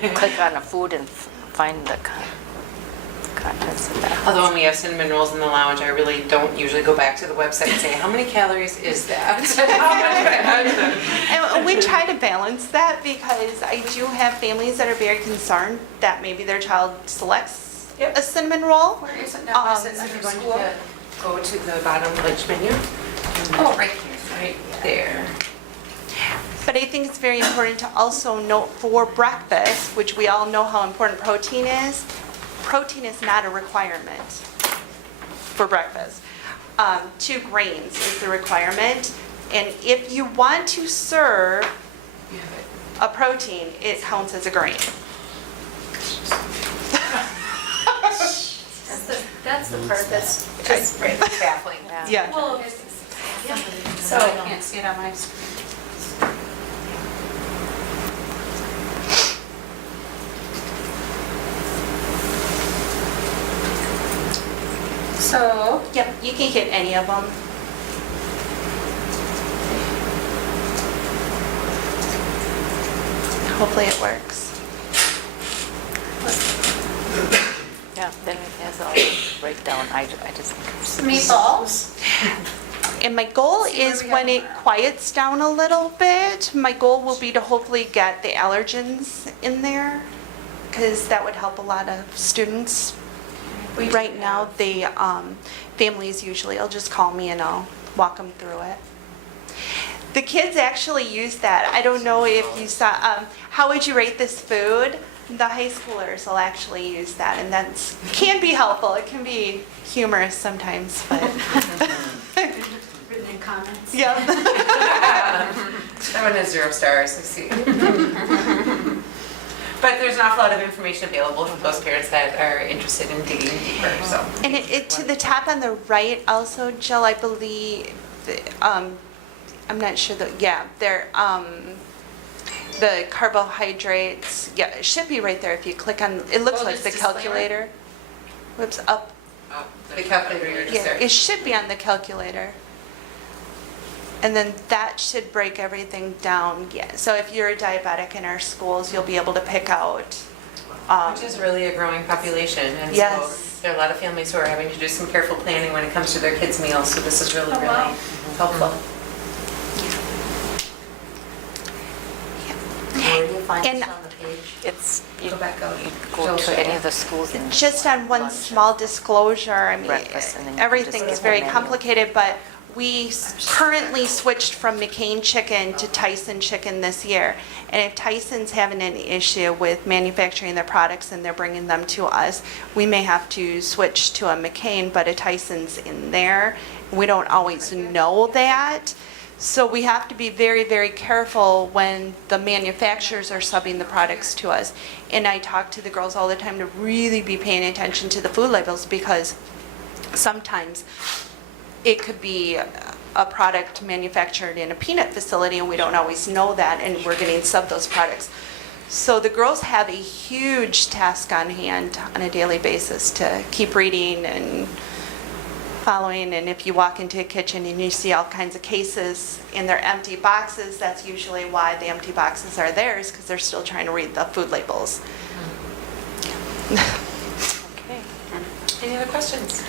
can click on the food and find the contents of that. Although when we have cinnamon rolls in the lounge, I really don't usually go back to the website and say, how many calories is that? And we try to balance that because I do have families that are very concerned that maybe their child selects a cinnamon roll. Where is it now? Is it under school? Go to the bottom lunch menu. Oh, right here. Right there. But I think it's very important to also note for breakfast, which we all know how important protein is not a requirement for breakfast. 2 grains is the requirement. And if you want to serve a protein, it counts as a grain. That's the part that's Just baffling. Yeah. well, So I can't see it on my screen. So, yep, you can hit any of them. Hopefully it works. Yeah, then it has all the breakdown. I just think. meatballs. And my goal is when it quiets down a little bit, my goal will be to hopefully get the allergens in there, because that would help a lot of students. Right now, the families usually will just call me and I'll walk them through it. The kids actually use that. I don't know if you saw, how would you rate this food? The high schoolers will actually use that, and that can be helpful. It can be humorous sometimes, but. Written in comments. Yeah. That one has 0 stars, I see. But there's an awful lot of information available for those parents that are interested in digging deeper, so. And it to the top on the right also, Jill, I believe, I'm not sure that, yeah, they're, the carbohydrates, yeah, it should be right there if you click on, it looks like the calculator. Whoops, up. Oh, the calculator you're just Yeah, there. it should be on the calculator. And then that should break everything down, yeah. So if you're a diabetic in our schools, you'll be able to pick out. Which is really a growing population, and Yes. so there are a lot of families who are having to do some careful planning when it comes to their kids' meals, so this is really, really helpful. Where do you find And- this on the page? It's, you Go back out. go to any of the schools in. Just on one small disclosure, I mean, Breakfast, and then you can everything just is get very the menu. complicated, but we currently switched from McCain chicken to Tyson chicken this year. And if Tyson's having an issue with manufacturing their products and they're bringing them to us, we may have to switch to a McCain, but a Tyson's in there. We don't always know that. So we have to be very, very careful when the manufacturers are subbing the products to us. And I talk to the girls all the time to really be paying attention to the food labels, because sometimes it could be a product manufactured in a peanut facility and we don't always know that, and we're getting subbed those products. So the girls have a huge task on hand on a daily basis to keep reading and following. And if you walk into a kitchen and you see all kinds of cases in their empty boxes, that's usually why the empty boxes are there, is because they're still trying to read the food labels. Okay. Any other questions?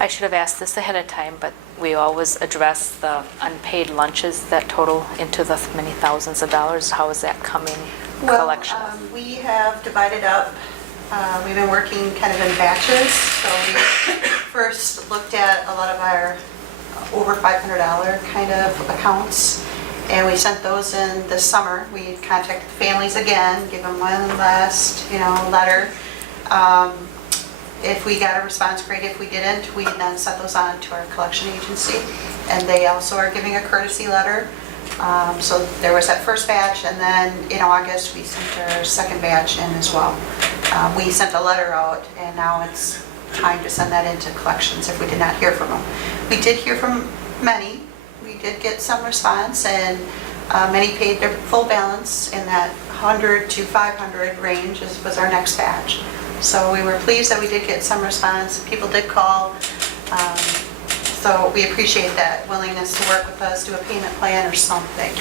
I should have asked this ahead of time, but we always address the unpaid lunches that total into the many thousands of dollars. How is that coming, collection? We have divided up, we've been working kind of in batches. So we first looked at a lot of our over $500 kind of accounts, and we sent those in this summer. We contacted families again, give them one last, letter. If we got a response, great. If we didn't, we then sent those on to our collection agency, and they also are giving a courtesy letter. So there was that first batch, and then in August, we sent our second batch in as well. We sent a letter out, and now it's time to send that into collections if we did not hear from them. We did hear from many. We did get some response, and many paid their full balance in that 100 to 500 range was our next batch. So we were pleased that we did get some response. People did call. So we appreciate that willingness to work with us, do a payment plan or something.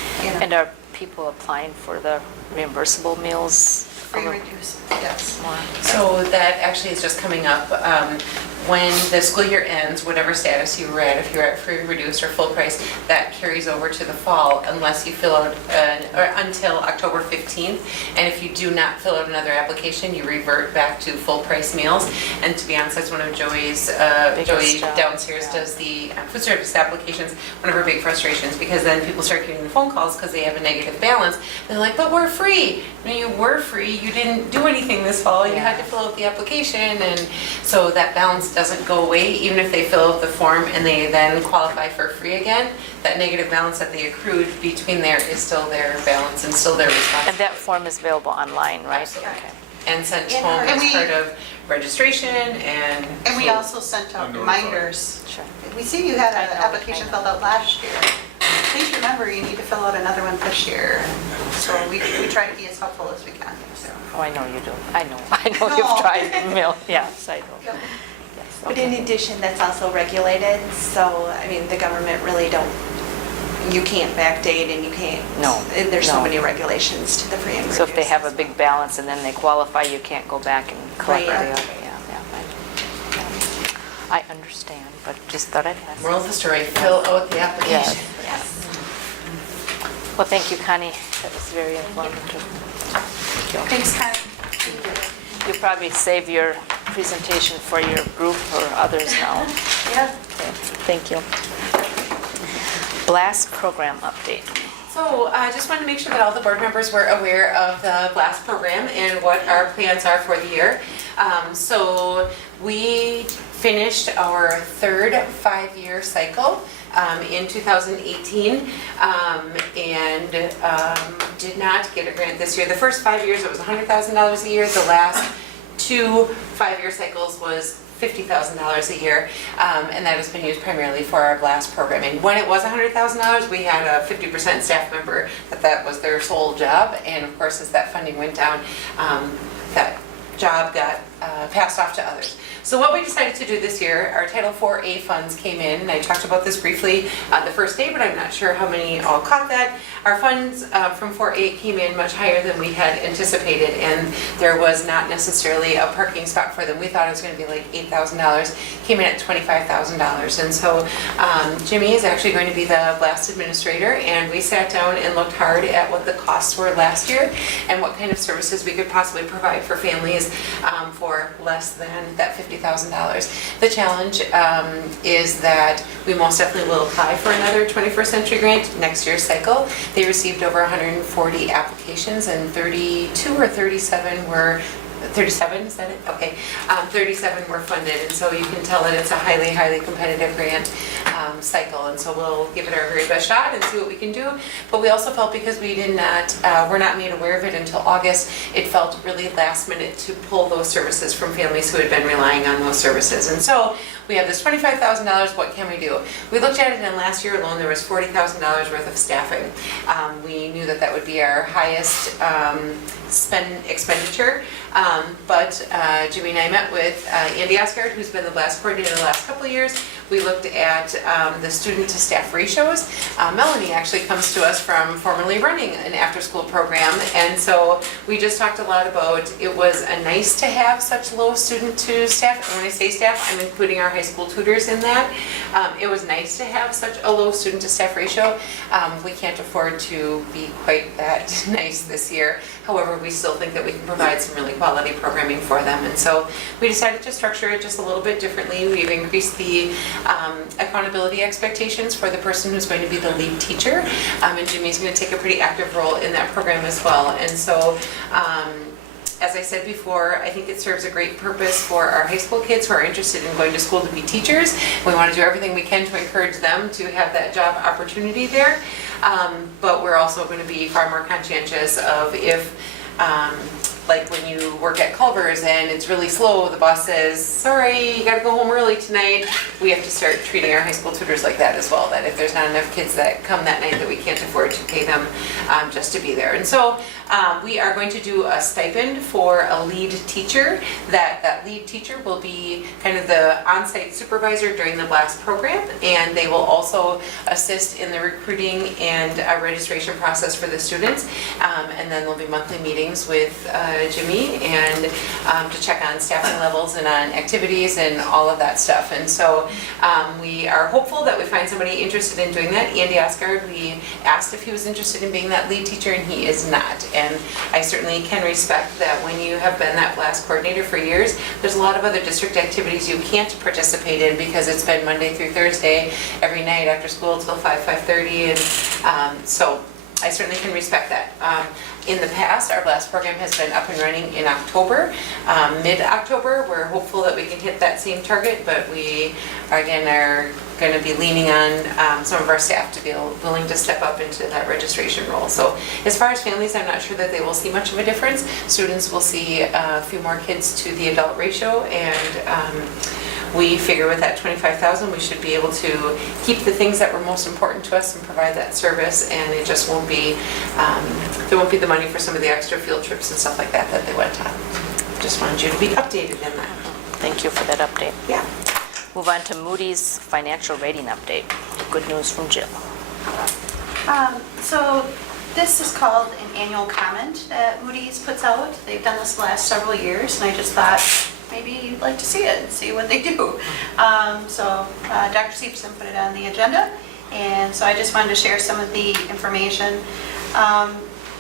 And are people applying for the reimbursable meals? Free reduced, yes. More. So that actually is just coming up. When the school year ends, whatever status you were at, if you're at free, reduced, or full price, that carries over to the fall unless you fill out, or until October 15th. And if you do not fill out another application, you revert back to full price meals. And to be honest, that's one of Joey job, downstairs yeah. does the food service applications, one of her big frustrations, because then people start getting the phone calls because they have a negative balance. And they're like, but we're free. No, you were free. You didn't do anything this fall. You had to fill out the application. And so that balance doesn't go away, even if they fill out the form and they then qualify for free again. That negative balance that they accrued between there is still their balance and still their responsibility. And that form is available online, right? Absolutely. Okay. And sent home And as we- part of registration and. And we also sent out reminders. Sure. We see you had I an know, application I know. filled out last year. Please remember, you need to fill out another one this year. So we try to be as helpful as we can. So. Oh, I know you do. I know No. you've tried meal, yes, I know. Yep. Yes, But okay. in addition, that's also regulated, so, I mean, the government really don't, you can't backdate and you can't. No, There's so no. many regulations to the free and reduced. So if they have a big balance and then they qualify, you can't go back and collect the Right. other, yeah. I understand, but just thought I'd ask. Moral of the story, fill out the application. Yes. Well, thank you, Connie. That was very informative. Thank you. Thanks, Connie. You'll probably save your presentation for your group or others now. Yeah. Okay, thank you. BLAST program update. So I just wanted to make sure that all the board members were aware of the BLAST program and what our plans are for the year. So we finished our third 5-year cycle in 2018 and did not get a grant this year. The first 5 years it was $100,000 a year. The last 2 5-year cycles was $50,000 a year, and that has been used primarily for our BLAST programming. When it was $100,000, we had a 50% staff member that was their sole job, and of course, as that funding went down, that job got passed off to others. So what we decided to do this year, our Title 4A funds came in, and I talked about this briefly the first day, but I'm not sure how many all caught that. Our funds from 4A came in much higher than we had anticipated, and there was not necessarily a parking spot for them. We thought it was going to be like $8,000, came in at $25,000. And so Jimmy is actually going to be the BLAST administrator, and we sat down and looked hard at what the costs were last year and what kind of services we could possibly provide for families for less than that $50,000. The challenge is that we most definitely will apply for another 21st Century Grant next year's cycle. They received over 140 applications and 32 or 37 were 37, is that it? Okay. 37 were funded, and so you can tell that it's a highly, highly competitive grant cycle, and so we'll give it our very best shot and see what we can do. But we also felt because we did not, were not made aware of it until August, it felt really last minute to pull those services from families who had been relying on those services. And so we have this $25,000, what can we do? We looked at it, and last year alone there was $40,000 worth of staffing. We knew that that would be our highest expenditure, but Jimmy and I met with Andy Osgard, who's been the BLAST coordinator the last couple of years. We looked at the student-to-staff ratios. Melanie actually comes to us from formerly running an after-school program, and so we just talked a lot about it was a nice to have such low student-to-staff. And when I say staff, I'm including our high school tutors in that. It was nice to have such a low student-to-staff ratio. We can't afford to be quite that nice this year. However, we still think that we can provide some really quality programming for them. And so we decided to structure it just a little bit differently. We've increased the accountability expectations for the person who's going to be the lead teacher. And Jimmy's going to take a pretty active role in that program as well. And so, as I said before, I think it serves a great purpose for our high school kids who are interested in going to school to be teachers. We want to do everything we can to encourage them to have that job opportunity there. But we're also going to be far more conscientious of if like when you work at Culver's and it's really slow, the boss says, sorry, you gotta go home early tonight. We have to start treating our high school tutors like that as well, that if there's not enough kids that come that night, that we can't afford to pay them just to be there. And so we are going to do a stipend for a lead teacher. That lead teacher will be kind of the on-site supervisor during the BLAST program, and they will also assist in the recruiting and registration process for the students. And then there'll be monthly meetings with Jimmy and to check on staffing levels and on activities and all of that stuff. And so we are hopeful that we find somebody interested in doing that. Andy Osgard, we asked if he was interested in being that lead teacher, and he is not. And I certainly can respect that when you have been that BLAST coordinator for years, there's a lot of other district activities you can't participate in because it's been Monday through Thursday every night after school till 5:30, and so I certainly can respect that. In the past, our BLAST program has been up and running in October. Mid-October, we're hopeful that we can hit that same target, but we, again, are going to be leaning on some of our staff to be willing to step up into that registration role. So as far as families, I'm not sure that they will see much of a difference. Students will see a few more kids to the adult ratio, and we figure with that 25,000, we should be able to keep the things that were most important to us and provide that service, and it just won't be, there won't be the money for some of the extra field trips and stuff like that that they went on. Just wanted you to be updated in that. Thank you for that update. Yeah. Move on to Moody's financial rating update. Good news from Jill. So this is called an annual comment that Moody's puts out. They've done this the last several years, and I just thought maybe you'd like to see it and see what they do. So Dr. Seepson put it on the agenda, and so I just wanted to share some of the information.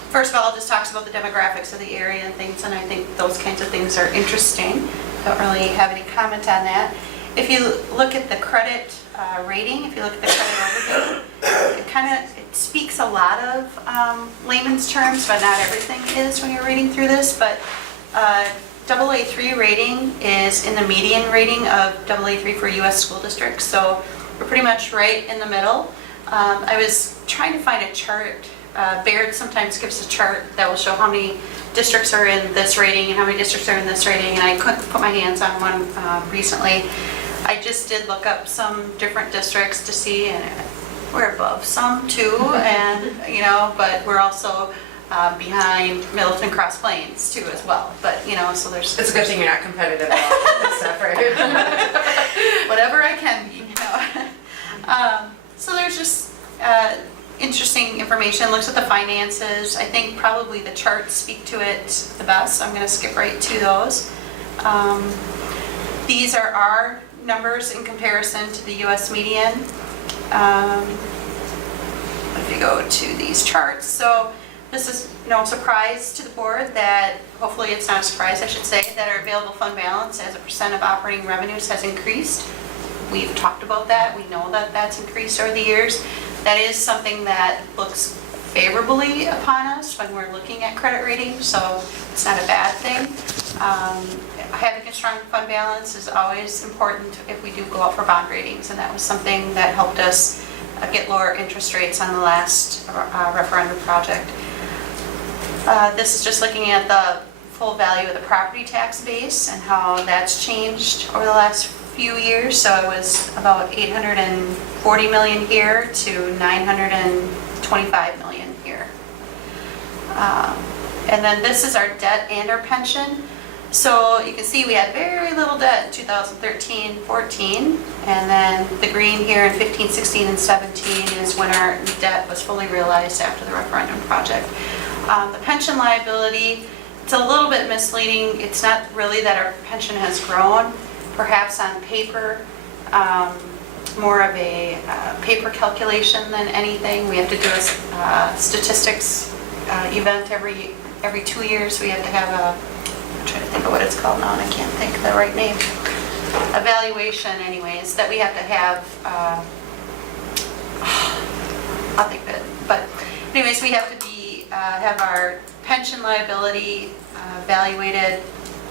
First of all, it just talks about the demographics of the area and things, and I think those kinds of things are interesting. Don't really have any comment on that. If you look at the credit rating, if you look at the credit overview, it speaks a lot of layman's terms, but not everything is when you're reading through this. But AA3 rating is in the median rating of AA3 for U.S. school districts, so we're pretty much right in the middle. I was trying to find a chart. Baird sometimes gives a chart that will show how many districts are in this rating and how many districts are in this rating, and I couldn't put my hands on one recently. I just did look up some different districts to see, and we're above some too, and but we're also behind Middleton Cross Plains too as well. But so there's. It's a good thing you're not competitive at all. Stuff, right? Whatever I can be. So there's just interesting information. Looks at the finances. I think probably the charts speak to it the best. I'm going to skip right to those. These are our numbers in comparison to the U.S. median. If you go to these charts, so this is no surprise to the board that, hopefully it's not a surprise, I should say, that our available fund balance as a percent of operating revenues has increased. We've talked about that. We know that that's increased over the years. That is something that looks favorably upon us when we're looking at credit ratings, so it's not a bad thing. Having a strong fund balance is always important if we do go out for bond ratings, and that was something that helped us get lower interest rates on the last referendum project. This is just looking at the full value of the property tax base and how that's changed over the last few years. So it was about 840 million here to 925 million here. And then this is our debt and our pension. So you can see we had very little debt in 2013-14, and then the green here in 15, 16, and 17 is when our debt was fully realized after the referendum project. The pension liability, it's a little bit misleading. It's not really that our pension has grown. Perhaps on paper, more of a paper calculation than anything. We have to do a statistics event every 2 years. We have to have a, I'm trying to think of what it's called now, and I can't think of the right name. Evaluation, anyways, that we have to have. I'll think of it. But anyways, we have to be have our pension liability evaluated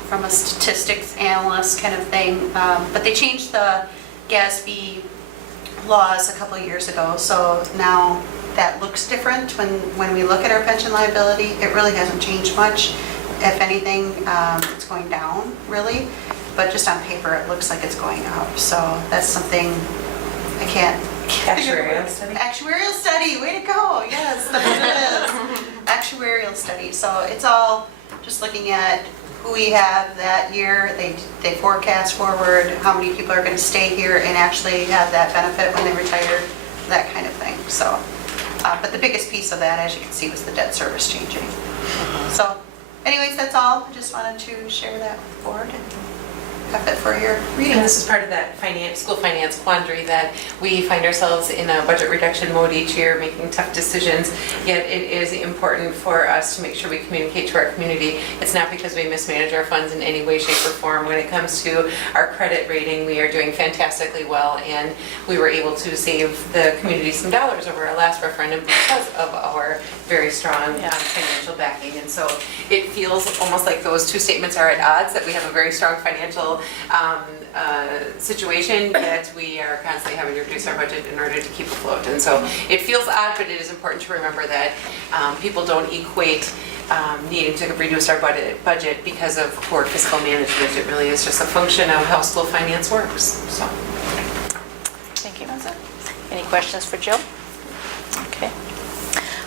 from a statistics analyst kind of thing. But they changed the GASB laws a couple of years ago, so now that looks different when we look at our pension liability. It really hasn't changed much. If anything, it's going down, really, but just on paper, it looks like it's going up. So that's something I can't. Actuarial study? Actuarial study, way to go, yes, that's what it is. Actuarial study, so it's all just looking at who we have that year. They forecast forward how many people are going to stay here and actually have that benefit when they retire, that kind of thing. So, but the biggest piece of that, as you can see, was the debt service changing. So anyways, that's all. I just wanted to share that with the board and have it for your reading. And this is part of that school finance quandary that we find ourselves in a budget reduction mode each year, making tough decisions, yet it is important for us to make sure we communicate to our community. It's not because we mismanage our funds in any way, shape, or form. When it comes to our credit rating, we are doing fantastically well, and we were able to save the community some dollars over our last referendum because of our very strong financial backing. And so it feels almost like those two statements are at odds, that we have a very strong financial situation, yet we are constantly having to reduce our budget in order to keep afloat. And so it feels odd, but it is important to remember that people don't equate needing to reduce our budget because of poor fiscal management. It really is just a function of how school finance works. So, Thank you. Any questions for Jill? Okay.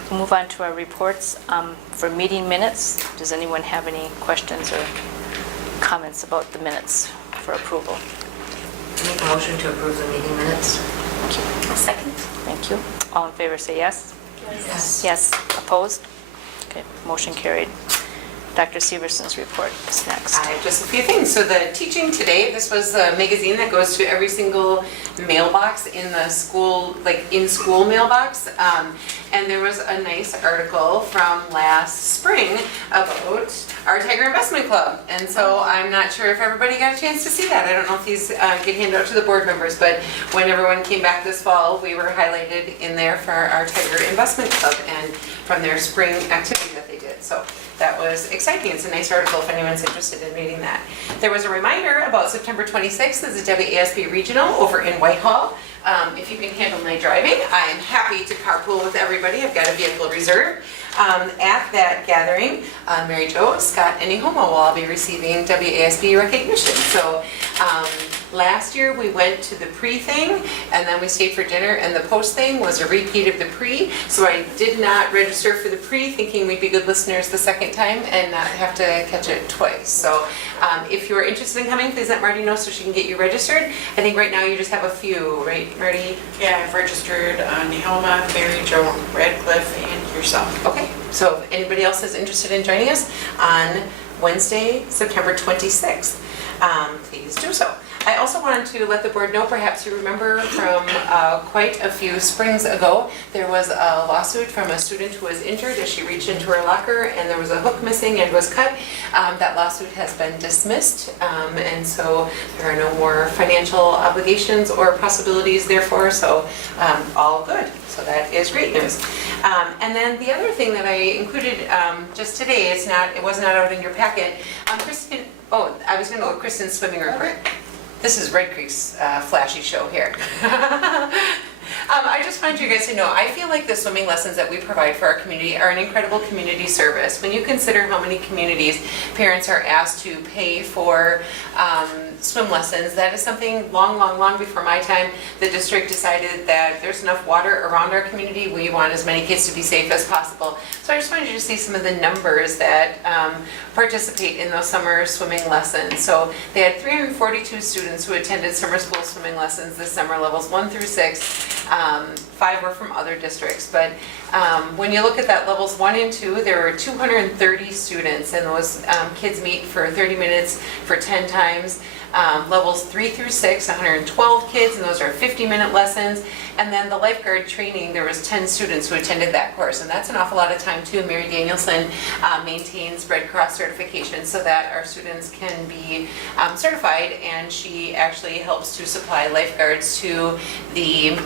We'll move on to our reports. For meeting minutes, does anyone have any questions or comments about the minutes for approval? Make a motion to approve the meeting minutes. Thank you. Second. Thank you. All in favor say yes. Yes. Yes. Opposed? Okay, motion carried. Dr. Severson's report is next. I have just a few things. So the Teaching Today, this was a magazine that goes to every single mailbox in the school, like in-school mailbox. And there was a nice article from last spring about our Tiger Investment Club. And so I'm not sure if everybody got a chance to see that. I don't know if these get handed out to the board members, but when everyone came back this fall, we were highlighted in there for our Tiger Investment Club and from their spring activity that they did. So that was exciting. It's a nice article if anyone's interested in reading that. There was a reminder about September 26th is the WASB Regional over in Whitehall. If you can handle my driving, I'm happy to carpool with everybody. I've got a vehicle reserved. At that gathering, Mary Jo, Scott, and Nehoma will all be receiving WASB recognition. So last year we went to the pre-thing and then we stayed for dinner, and the post-thing was a repeat of the pre. So I did not register for the pre, thinking we'd be good listeners the second time and not have to catch it twice. So if you're interested in coming, please let Marty know so she can get you registered. I think right now you just have a few, right, Marty? Yeah, I've registered Nehoma, Mary Jo, Radcliffe, and yourself. Okay, so if anybody else is interested in joining us on Wednesday, September 26th, please do so. I also wanted to let the board know, perhaps you remember from quite a few springs ago, there was a lawsuit from a student who was injured as she reached into her locker and there was a hook missing and was cut. That lawsuit has been dismissed, and so there are no more financial obligations or possibilities therefore, so all good. So that is great news. And then the other thing that I included just today, it was not out in your packet. Kristen, I was going to go with Kristen's swimming report. This is Red Creek's flashy show here. I just wanted you guys to know, I feel like the swimming lessons that we provide for our community are an incredible community service. When you consider how many communities parents are asked to pay for swim lessons, that is something long before my time, the district decided that there's enough water around our community, we want as many kids to be safe as possible. So I just wanted you to see some of the numbers that participate in those summer swimming lessons. So they had 342 students who attended summer school swimming lessons this summer, levels 1 through 6. 5 were from other districts, but when you look at that levels 1 and 2, there were 230 students, and those kids meet for 30 minutes for 10 times. Levels 3 through 6, 112 kids, and those are 50-minute lessons. And then the lifeguard training, there was 10 students who attended that course, and that's an awful lot of time too. Mary Danielson maintains Red Cross certification so that our students can be certified, and she actually helps to supply lifeguards to the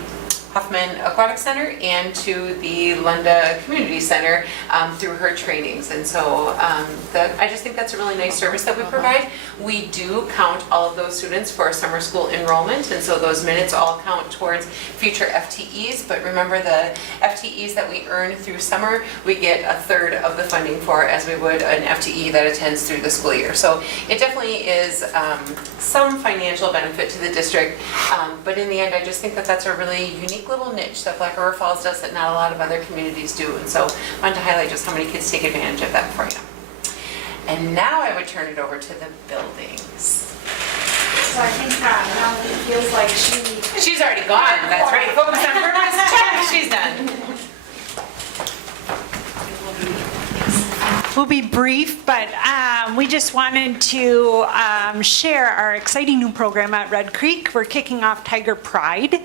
Huffman Aquatic Center and to the Lunda Community Center through her trainings. And so I just think that's a really nice service that we provide. We do count all of those students for summer school enrollment, and so those minutes all count towards future FTEs. But remember, the FTEs that we earn through summer, we get a third of the funding for, as we would an FTE that attends through the school year. So it definitely is some financial benefit to the district, but in the end, I just think that that's a really unique little niche that Black River Falls does that not a lot of other communities do. And so I wanted to highlight just how many kids take advantage of that for you. And now I would turn it over to the buildings. So I think now it feels like She's already gone, that's right. Focus on purpose, check, she's done. We'll be brief, but we just wanted to share our exciting new program at Red Creek. We're kicking off Tiger Pride.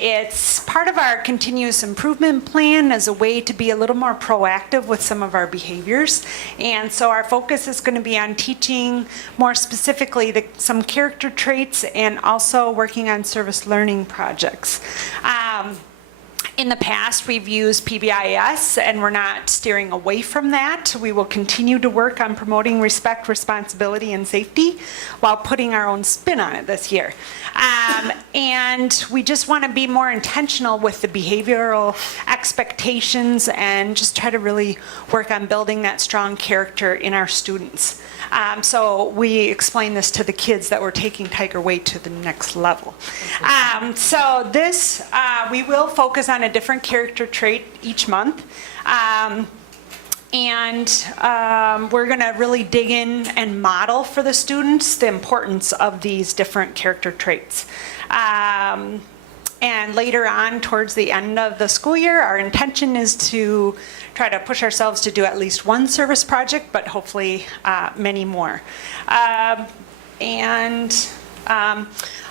It's part of our continuous improvement plan as a way to be a little more proactive with some of our behaviors. And so our focus is going to be on teaching more specifically some character traits and also working on service learning projects. In the past, we've used PBIS, and we're not steering away from that. We will continue to work on promoting respect, responsibility, and safety while putting our own spin on it this year. And we just want to be more intentional with the behavioral expectations and just try to really work on building that strong character in our students. So we explain this to the kids that we're taking Tiger Way to the next level. So this, we will focus on a different character trait each month. We're going to really dig in and model for the students the importance of these different character traits. And later on, towards the end of the school year, our intention is to try to push ourselves to do at least one service project, but hopefully many more.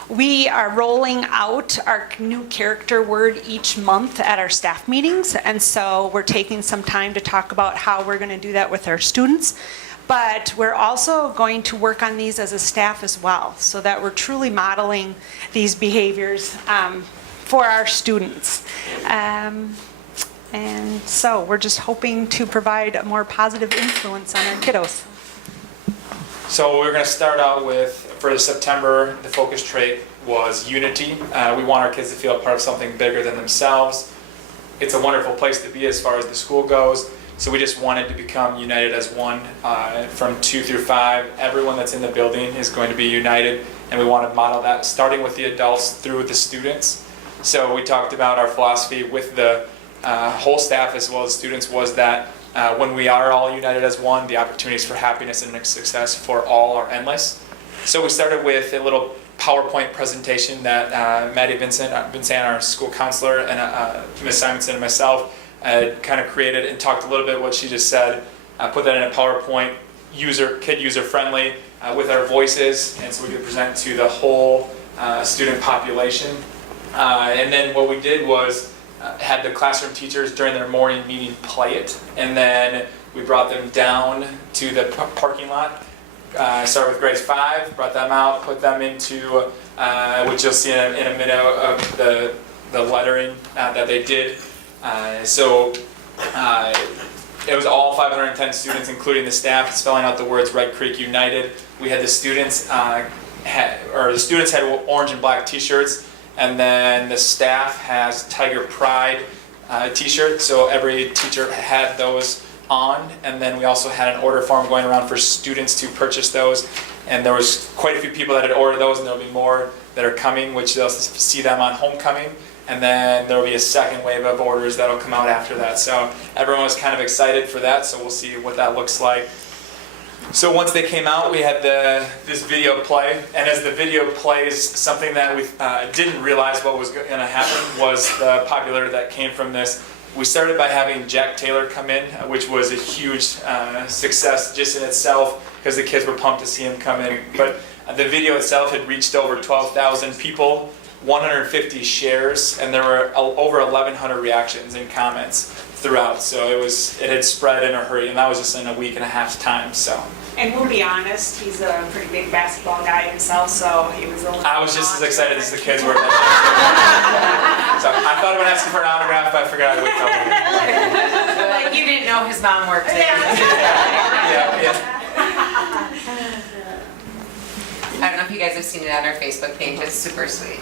We are rolling out our new character word each month at our staff meetings, and so we're taking some time to talk about how we're going to do that with our students. But we're also going to work on these as a staff as well, so that we're truly modeling these behaviors for our students. And so we're just hoping to provide a more positive influence on our kiddos. So we're going to start out with, for September, the focus trait was unity. We want our kids to feel a part of something bigger than themselves. It's a wonderful place to be as far as the school goes. So we just wanted to become united as one. From 2 through 5, everyone that's in the building is going to be united, and we want to model that starting with the adults through the students. So we talked about our philosophy with the whole staff as well as students was that when we are all united as one, the opportunities for happiness and success for all are endless. So we started with a little PowerPoint presentation that Maddie Vincent, our school counselor, and Ms. Simonson and myself kind of created and talked a little bit what she just said. Put that in a PowerPoint, kid user friendly, with our voices, and so we could present to the whole student population. And then what we did was had the classroom teachers during their morning meeting play it, and then we brought them down to the parking lot. Started with grades 5, brought them out, put them into, which you'll see in a minute of the lettering that they did. It was all 510 students, including the staff, spelling out the words Red Creek United. We had the students, had orange and black t-shirts, and then the staff has Tiger Pride t-shirt, so every teacher had those on, and then we also had an order form going around for students to purchase those, and there was quite a few people that had ordered those, and there'll be more that are coming, which they'll see them on homecoming, and then there'll be a second wave of orders that'll come out after that. So everyone was kind of excited for that, so we'll see what that looks like. So once they came out, we had this video play, and as the video plays, something that we didn't realize what was going to happen was the popularity that came from this. We started by having Jack Taylor come in, which was a huge success just in itself because the kids were pumped to see him come in. But the video itself had reached over 12,000 people, 150 shares, and there were over 1,100 reactions and comments throughout. So it had spread in a hurry, and that was just in a week and a half's time. So. And we'll be honest, he's a pretty big basketball guy himself, so he was a little. I was just as excited as the kids were. So I thought about asking for an autograph, but I forgot I'd wait till later. Like you didn't know his mom worked there. Yeah. I don't know if you guys have seen it on our Facebook page. It's super sweet.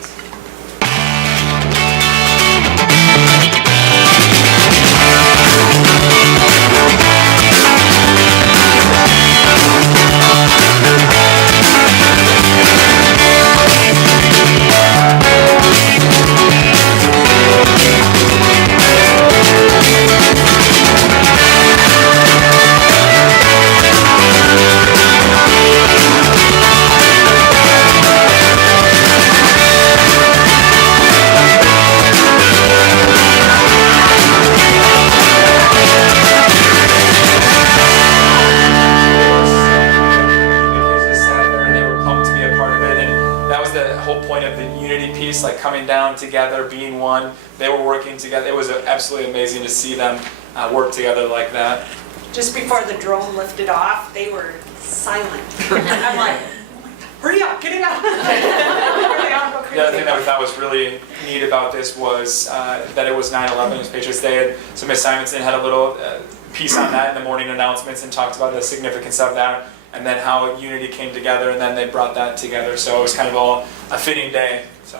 Like coming down together, being one. They were working together. It was absolutely amazing to see them work together like that. Just before the drone lifted off, they were silent. I'm like, hurry up, get it out. The other thing that we thought was really neat about this was that it was 9/11, it was Patriots Day, and so Ms. Simonson had a little piece on that in the morning announcements and talked about the significance of that, and then how unity came together, and then they brought that together. So it was kind of all a fitting day. So.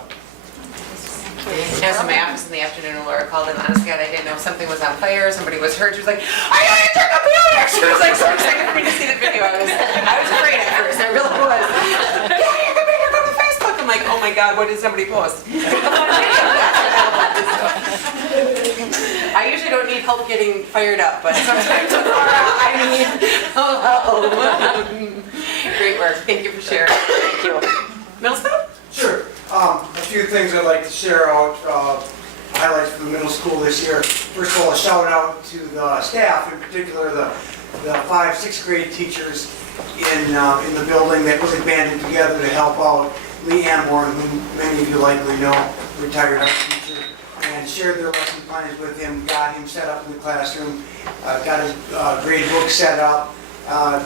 I was in my office in the afternoon and Laura called, and honest to God, I didn't know if something was on fire, somebody was hurt. She was like, I gotta check up the other. She was like so excited for me to see the video. I was afraid at first, I really was. Yeah, you can make it go to Facebook. I'm like, oh my God, what did somebody post? I usually don't need help getting fired up, but sometimes Laura, I need help. Great work, thank you for sharing. Thank you. Middle school? Sure. A few things I'd like to share out, highlights from the middle school this year. First of all, a shout out to the staff, in particular the 5th, 6th grade teachers in the building that really banded together to help out Lee Amborn, whom many of you likely know, retired art teacher, and shared their lesson plans with him, got him set up in the classroom, got his grade book set up.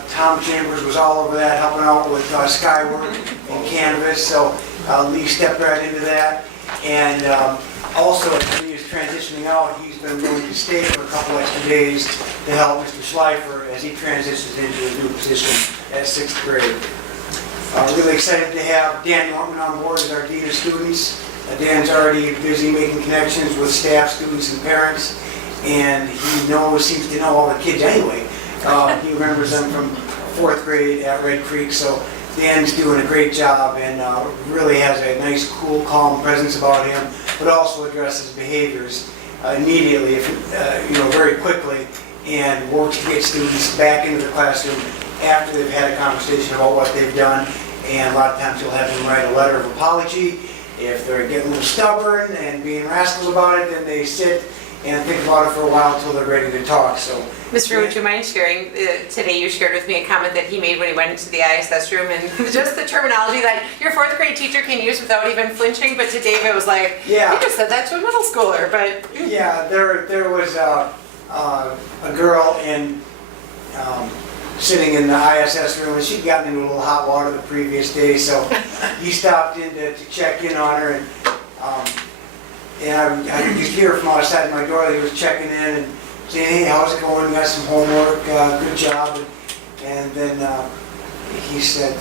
Tom Chambers was all over that, helping out with Skywork and Canvas, so Lee stepped right into that. And also, as Lee is transitioning out, he's been willing to stay for a couple extra days to help Mr. Schleifer as he transitions into a new position at 6th grade. Really excited to have Dan Norman on board as our Dean of Students. Dan's already busy making connections with staff, students, and parents, and he seems to know all the kids anyway. He remembers them from 4th grade at Red Creek, so Dan's doing a great job and really has a nice, cool, calm presence about him, but also addresses behaviors immediately, very quickly, and works to get students back into the classroom after they've had a conversation about what they've done. And a lot of times you'll have them write a letter of apology. If they're getting a little stubborn and being rascals about it, then they sit and think about it for a while until they're ready to talk. So, Mr. Would you mind sharing, today you shared with me a comment that he made when he went into the ISS room, and just the terminology that your 4th grade teacher can use without even flinching, but to Dave it was like, yeah. You just said that to a middle schooler, but... Yeah, there was a girl sitting in the ISS room, and she'd gotten into a little hot water the previous day, so he stopped in to check in on her, and I could just hear from outside my door that he was checking in and saying, hey, how's it going? You got some homework? Good job. And then he said,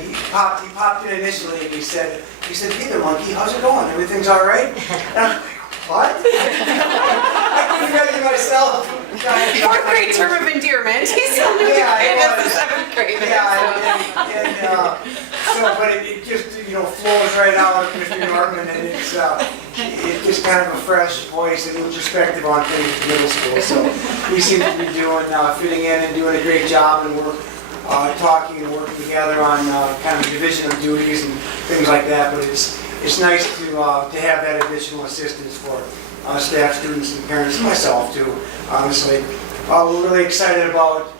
he popped in initially and he said, hey there, monkey, how's it going? Everything's all right? And I'm like, what? I couldn't imagine myself. 4th grade term of endearment. He's still new to grade as the 7th grade. But it just flows right out of Mr. Norman, and it's just kind of a fresh voice and new perspective on things in middle school. So he seems to be fitting in and doing a great job, and we're talking and working together on kind of division of duties and things like that. But it's nice to have that additional assistance for staff, students, and parents, and myself too, honestly. We're really excited about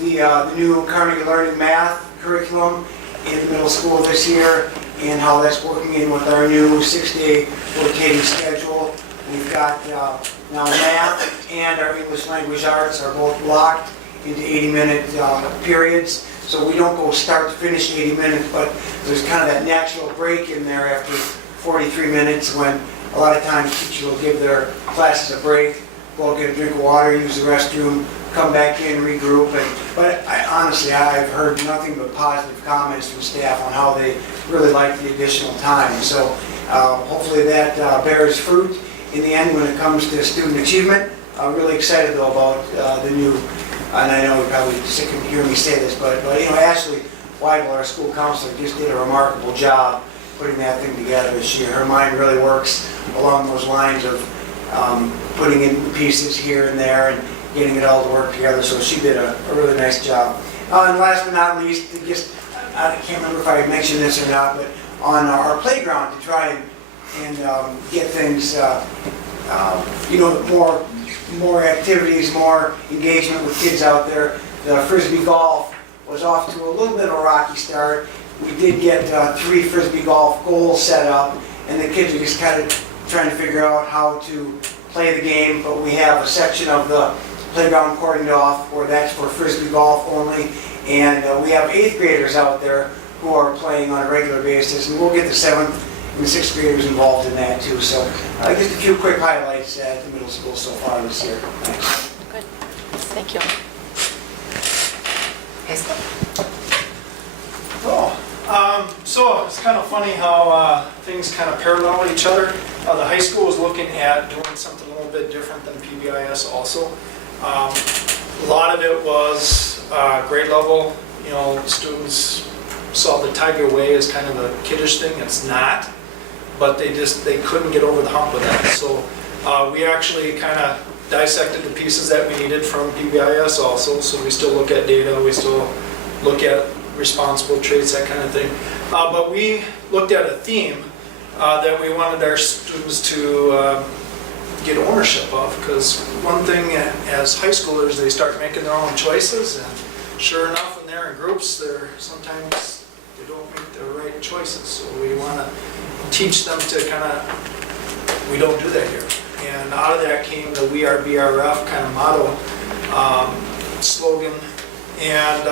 the new Carnegie Learning Math curriculum in the middle school this year and how that's working in with our new 6-day rotating schedule. We've got now math and our English language arts are both blocked into 80-minute periods. so we don't go start to finish 80 minutes, but there's kind of that natural break in there after 43 minutes when a lot of times teachers will give their classes a break, go get a drink of water, use the restroom, come back in, regroup. But honestly, I've heard nothing but positive comments from staff on how they really like the additional time. So hopefully that bears fruit in the end when it comes to student achievement. I'm really excited though about the new, and I know you're probably sick of hearing me say this, but Ashley Weidel, our school counselor, just did a remarkable job putting that thing together this year. Her mind really works along those lines of putting in pieces here and there and getting it all to work together, so she did a really nice job. And last but not least, I can't remember if I mentioned this or not, but on our playground to try and get things, more activities, more engagement with kids out there. The Frisbee golf was off to a little bit of a rocky start. We did get 3 Frisbee golf goals set up, and the kids are just kind of trying to figure out how to play the game, but we have a section of the playground cordoned off where that's for Frisbee golf only, and we have 8th graders out there who are playing on a regular basis, and we'll get the 7th and 6th graders involved in that too. So just a few quick highlights at the middle school so far this year. Thanks. Good. Thank you. So it's kind of funny how things kind of parallel each other. The high school is looking at doing something a little bit different than PBIS also. A lot of it was grade level, students saw the Tiger Way as kind of a kiddish thing. It's not, but they couldn't get over the hump with that. So we actually kind of dissected the pieces that we needed from PBIS also. So we still look at data, we still look at responsible traits, that kind of thing. But we looked at a theme that we wanted our students to get ownership of, because one thing as high schoolers, they start making their own choices, and sure enough, when they're in groups, sometimes they don't make the right choices. So we want to teach them to we don't do that here. And out of that came the We Are BRF kind of motto, slogan, and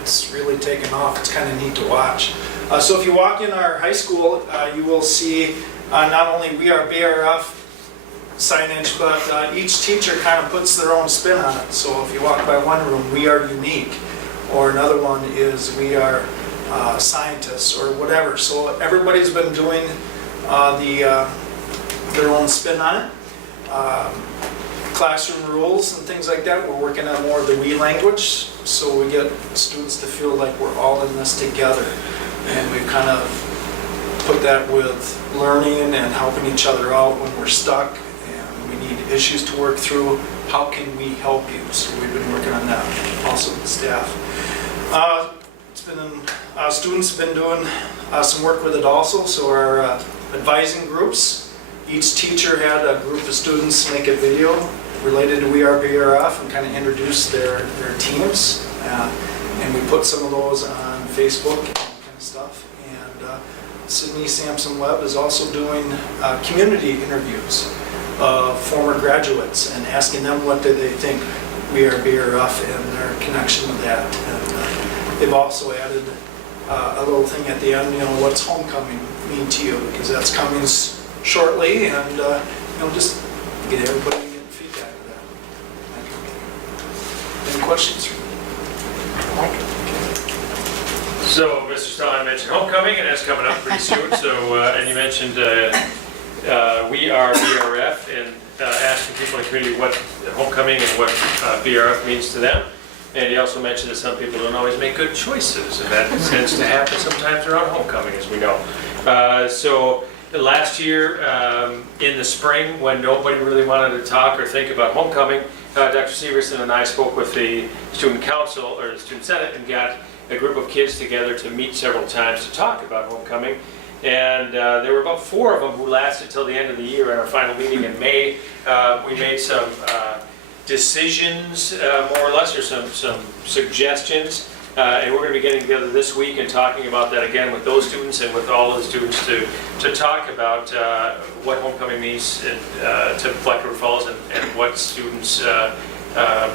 it's really taken off. It's kind of neat to watch. So if you walk in our high school, you will see not only We Are BRF signage, but each teacher kind of puts their own spin on it. So if you walk by one room, We Are Unique, or another one is We Are Scientists, or whatever. So everybody's been doing their own spin on it. Classroom rules and things like that, we're working on more of the we language, so we get students to feel like we're all in this together. And we've kind of put that with learning and helping each other out when we're stuck and we need issues to work through. How can we help you? So we've been working on that also with the staff. Students have been doing some work with it also, so our advising groups, each teacher had a group of students make a video related to We Are BRF and kind of introduce their teams. And we put some of those on Facebook and kind of stuff. And Sydney Sampson Webb is also doing community interviews of former graduates and asking them what do they think We Are BRF and their connection with that. And they've also added a little thing at the end, what's homecoming mean to you? Because that's coming shortly, and just get everybody getting feedback of that. Any questions? So, Mr. Stein mentioned homecoming, and that's coming up pretty soon. So, and you mentioned We Are BRF, and asking people in the community what homecoming and what BRF means to them. And he also mentioned that some people don't always make good choices, and that tends to happen sometimes around homecoming, as we know. So last year, in the spring, when nobody really wanted to talk or think about homecoming, Dr. Severson and I spoke with the student council, or the student senate, and got a group of kids together to meet several times to talk about homecoming. And there were about 4 of them who lasted till the end of the year. In our final meeting in May, we made some decisions, more or less, or some suggestions. And we're going to be getting together this week and talking about that again with those students and with all of the students to talk about what homecoming means to Black River Falls and what students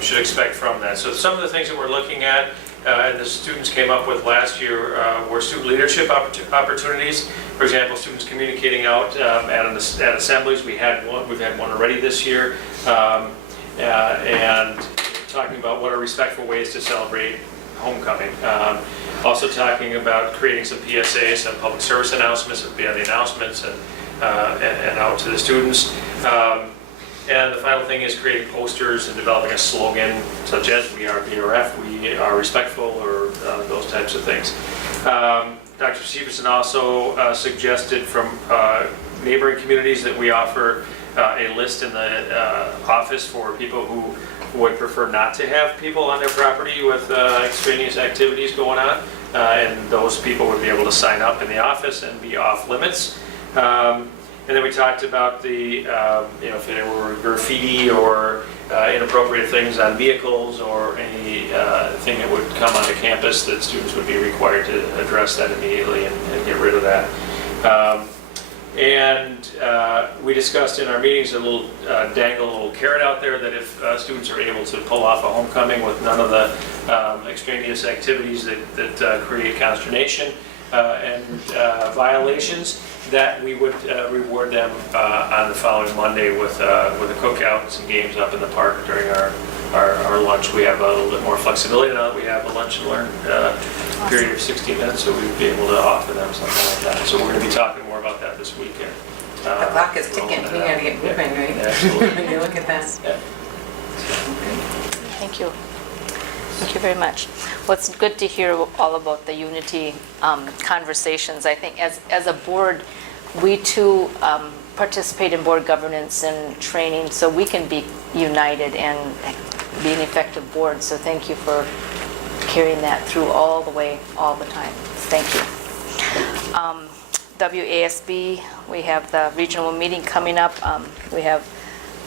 should expect from that. So some of the things that we're looking at and the students came up with last year were student leadership opportunities. For example, students communicating out at assemblies. We've had one already this year, and talking about what are respectful ways to celebrate homecoming. Also talking about creating some PSAs, some public service announcements, via the announcements and out to the students. And the final thing is creating posters and developing a slogan such as "We are BRF," "We are respectful," or those types of things. Dr. Severson also suggested from neighboring communities that we offer a list in the office for people who would prefer not to have people on their property with extraneous activities going on. And those people would be able to sign up in the office and be off limits. And then we talked about the, if there were graffiti or inappropriate things on vehicles or any thing that would come onto campus, that students would be required to address that immediately and get rid of that. We discussed in our meetings dangle a little carrot out there that if students are able to pull off a homecoming with none of the extraneous activities that create consternation and violations, that we would reward them on the following Monday with a cookout and some games up in the park during our lunch. We have a little bit more flexibility now that we have a lunch and learn period of 60 minutes, so we'd be able to offer them something like that. So we're going to be talking more about that this weekend. The clock is ticking, we gotta get moving, right? Absolutely. When you look at that. Yeah. Thank you. Thank you very much. Well, it's good to hear all about the unity conversations. I think as a board, we too participate in board governance and training, so we can be united and be an effective board. So thank you for carrying that through all the way, all the time. Thank you. WASB, we have the regional meeting coming up. We have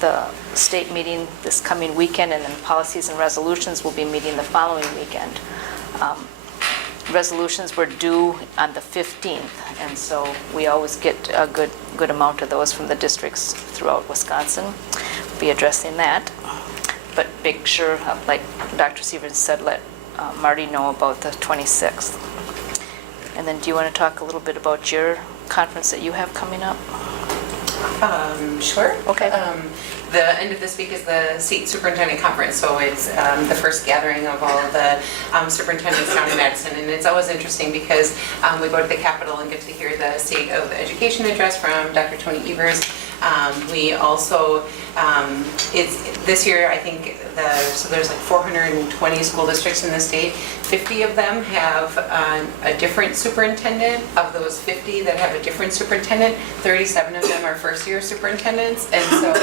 the state meeting this coming weekend, and then policies and resolutions will be meeting the following weekend. Resolutions were due on the 15th, and so we always get a good amount of those from the districts throughout Wisconsin. We'll be addressing that, but make sure, like Dr. Severson said, let Marty know about the 26th. And then do you want to talk a little bit about your conference that you have coming up? Sure. Okay. The end of this week is the State Superintendent Conference, so it's the first gathering of all of the superintendents down in Madison, and it's always interesting because we go to the Capitol and get to hear the State of Education address from Dr. Tony Evers. We also, this year, I think, so there's like 420 school districts in the state. 50 of them have a different superintendent. Of those 50 that have a different superintendent, 37 of them are first-year superintendents, and so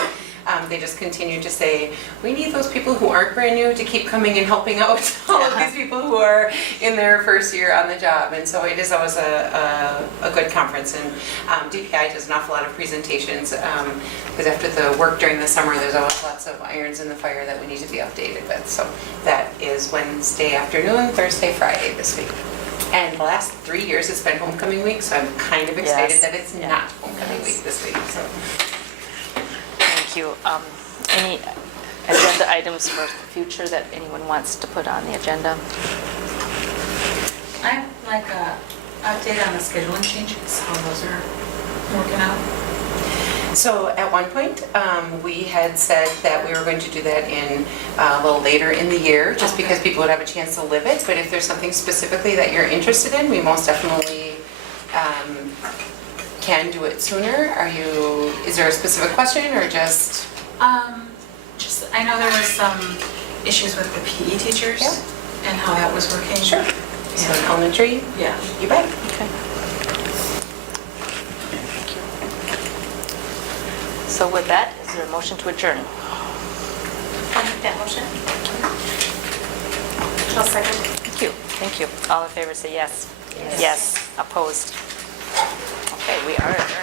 they just continue to say, we need those people who aren't brand new to keep coming and helping out all of these people who are in their first year on the job. And so it is always a good conference. And DPI does an awful lot of presentations because after the work during the summer, there's always lots of irons in the fire that we need to be updated with. So that is Wednesday afternoon, Thursday, Friday this week. And the last 3 years it's been homecoming week, so I'm kind of excited that it's not homecoming week this week. So. Thank you. Any agenda items for the future that anyone wants to put on the agenda? I'd like an update on the scheduling changes, how those are working out. So at one point, we had said that we were going to do that in a little later in the year, just because people would have a chance to live it. But if there's something specifically that you're interested in, we most definitely can do it sooner. Is there a specific question or just? I know there was some issues with the PE teachers and how that was working. Sure. So in elementary? Yeah. You bet. Okay. So with that, is there a motion to adjourn? I'll make that motion. I'll second. Thank you. Thank you. All in favor say yes. Yes. Opposed? Okay, we are adjourned.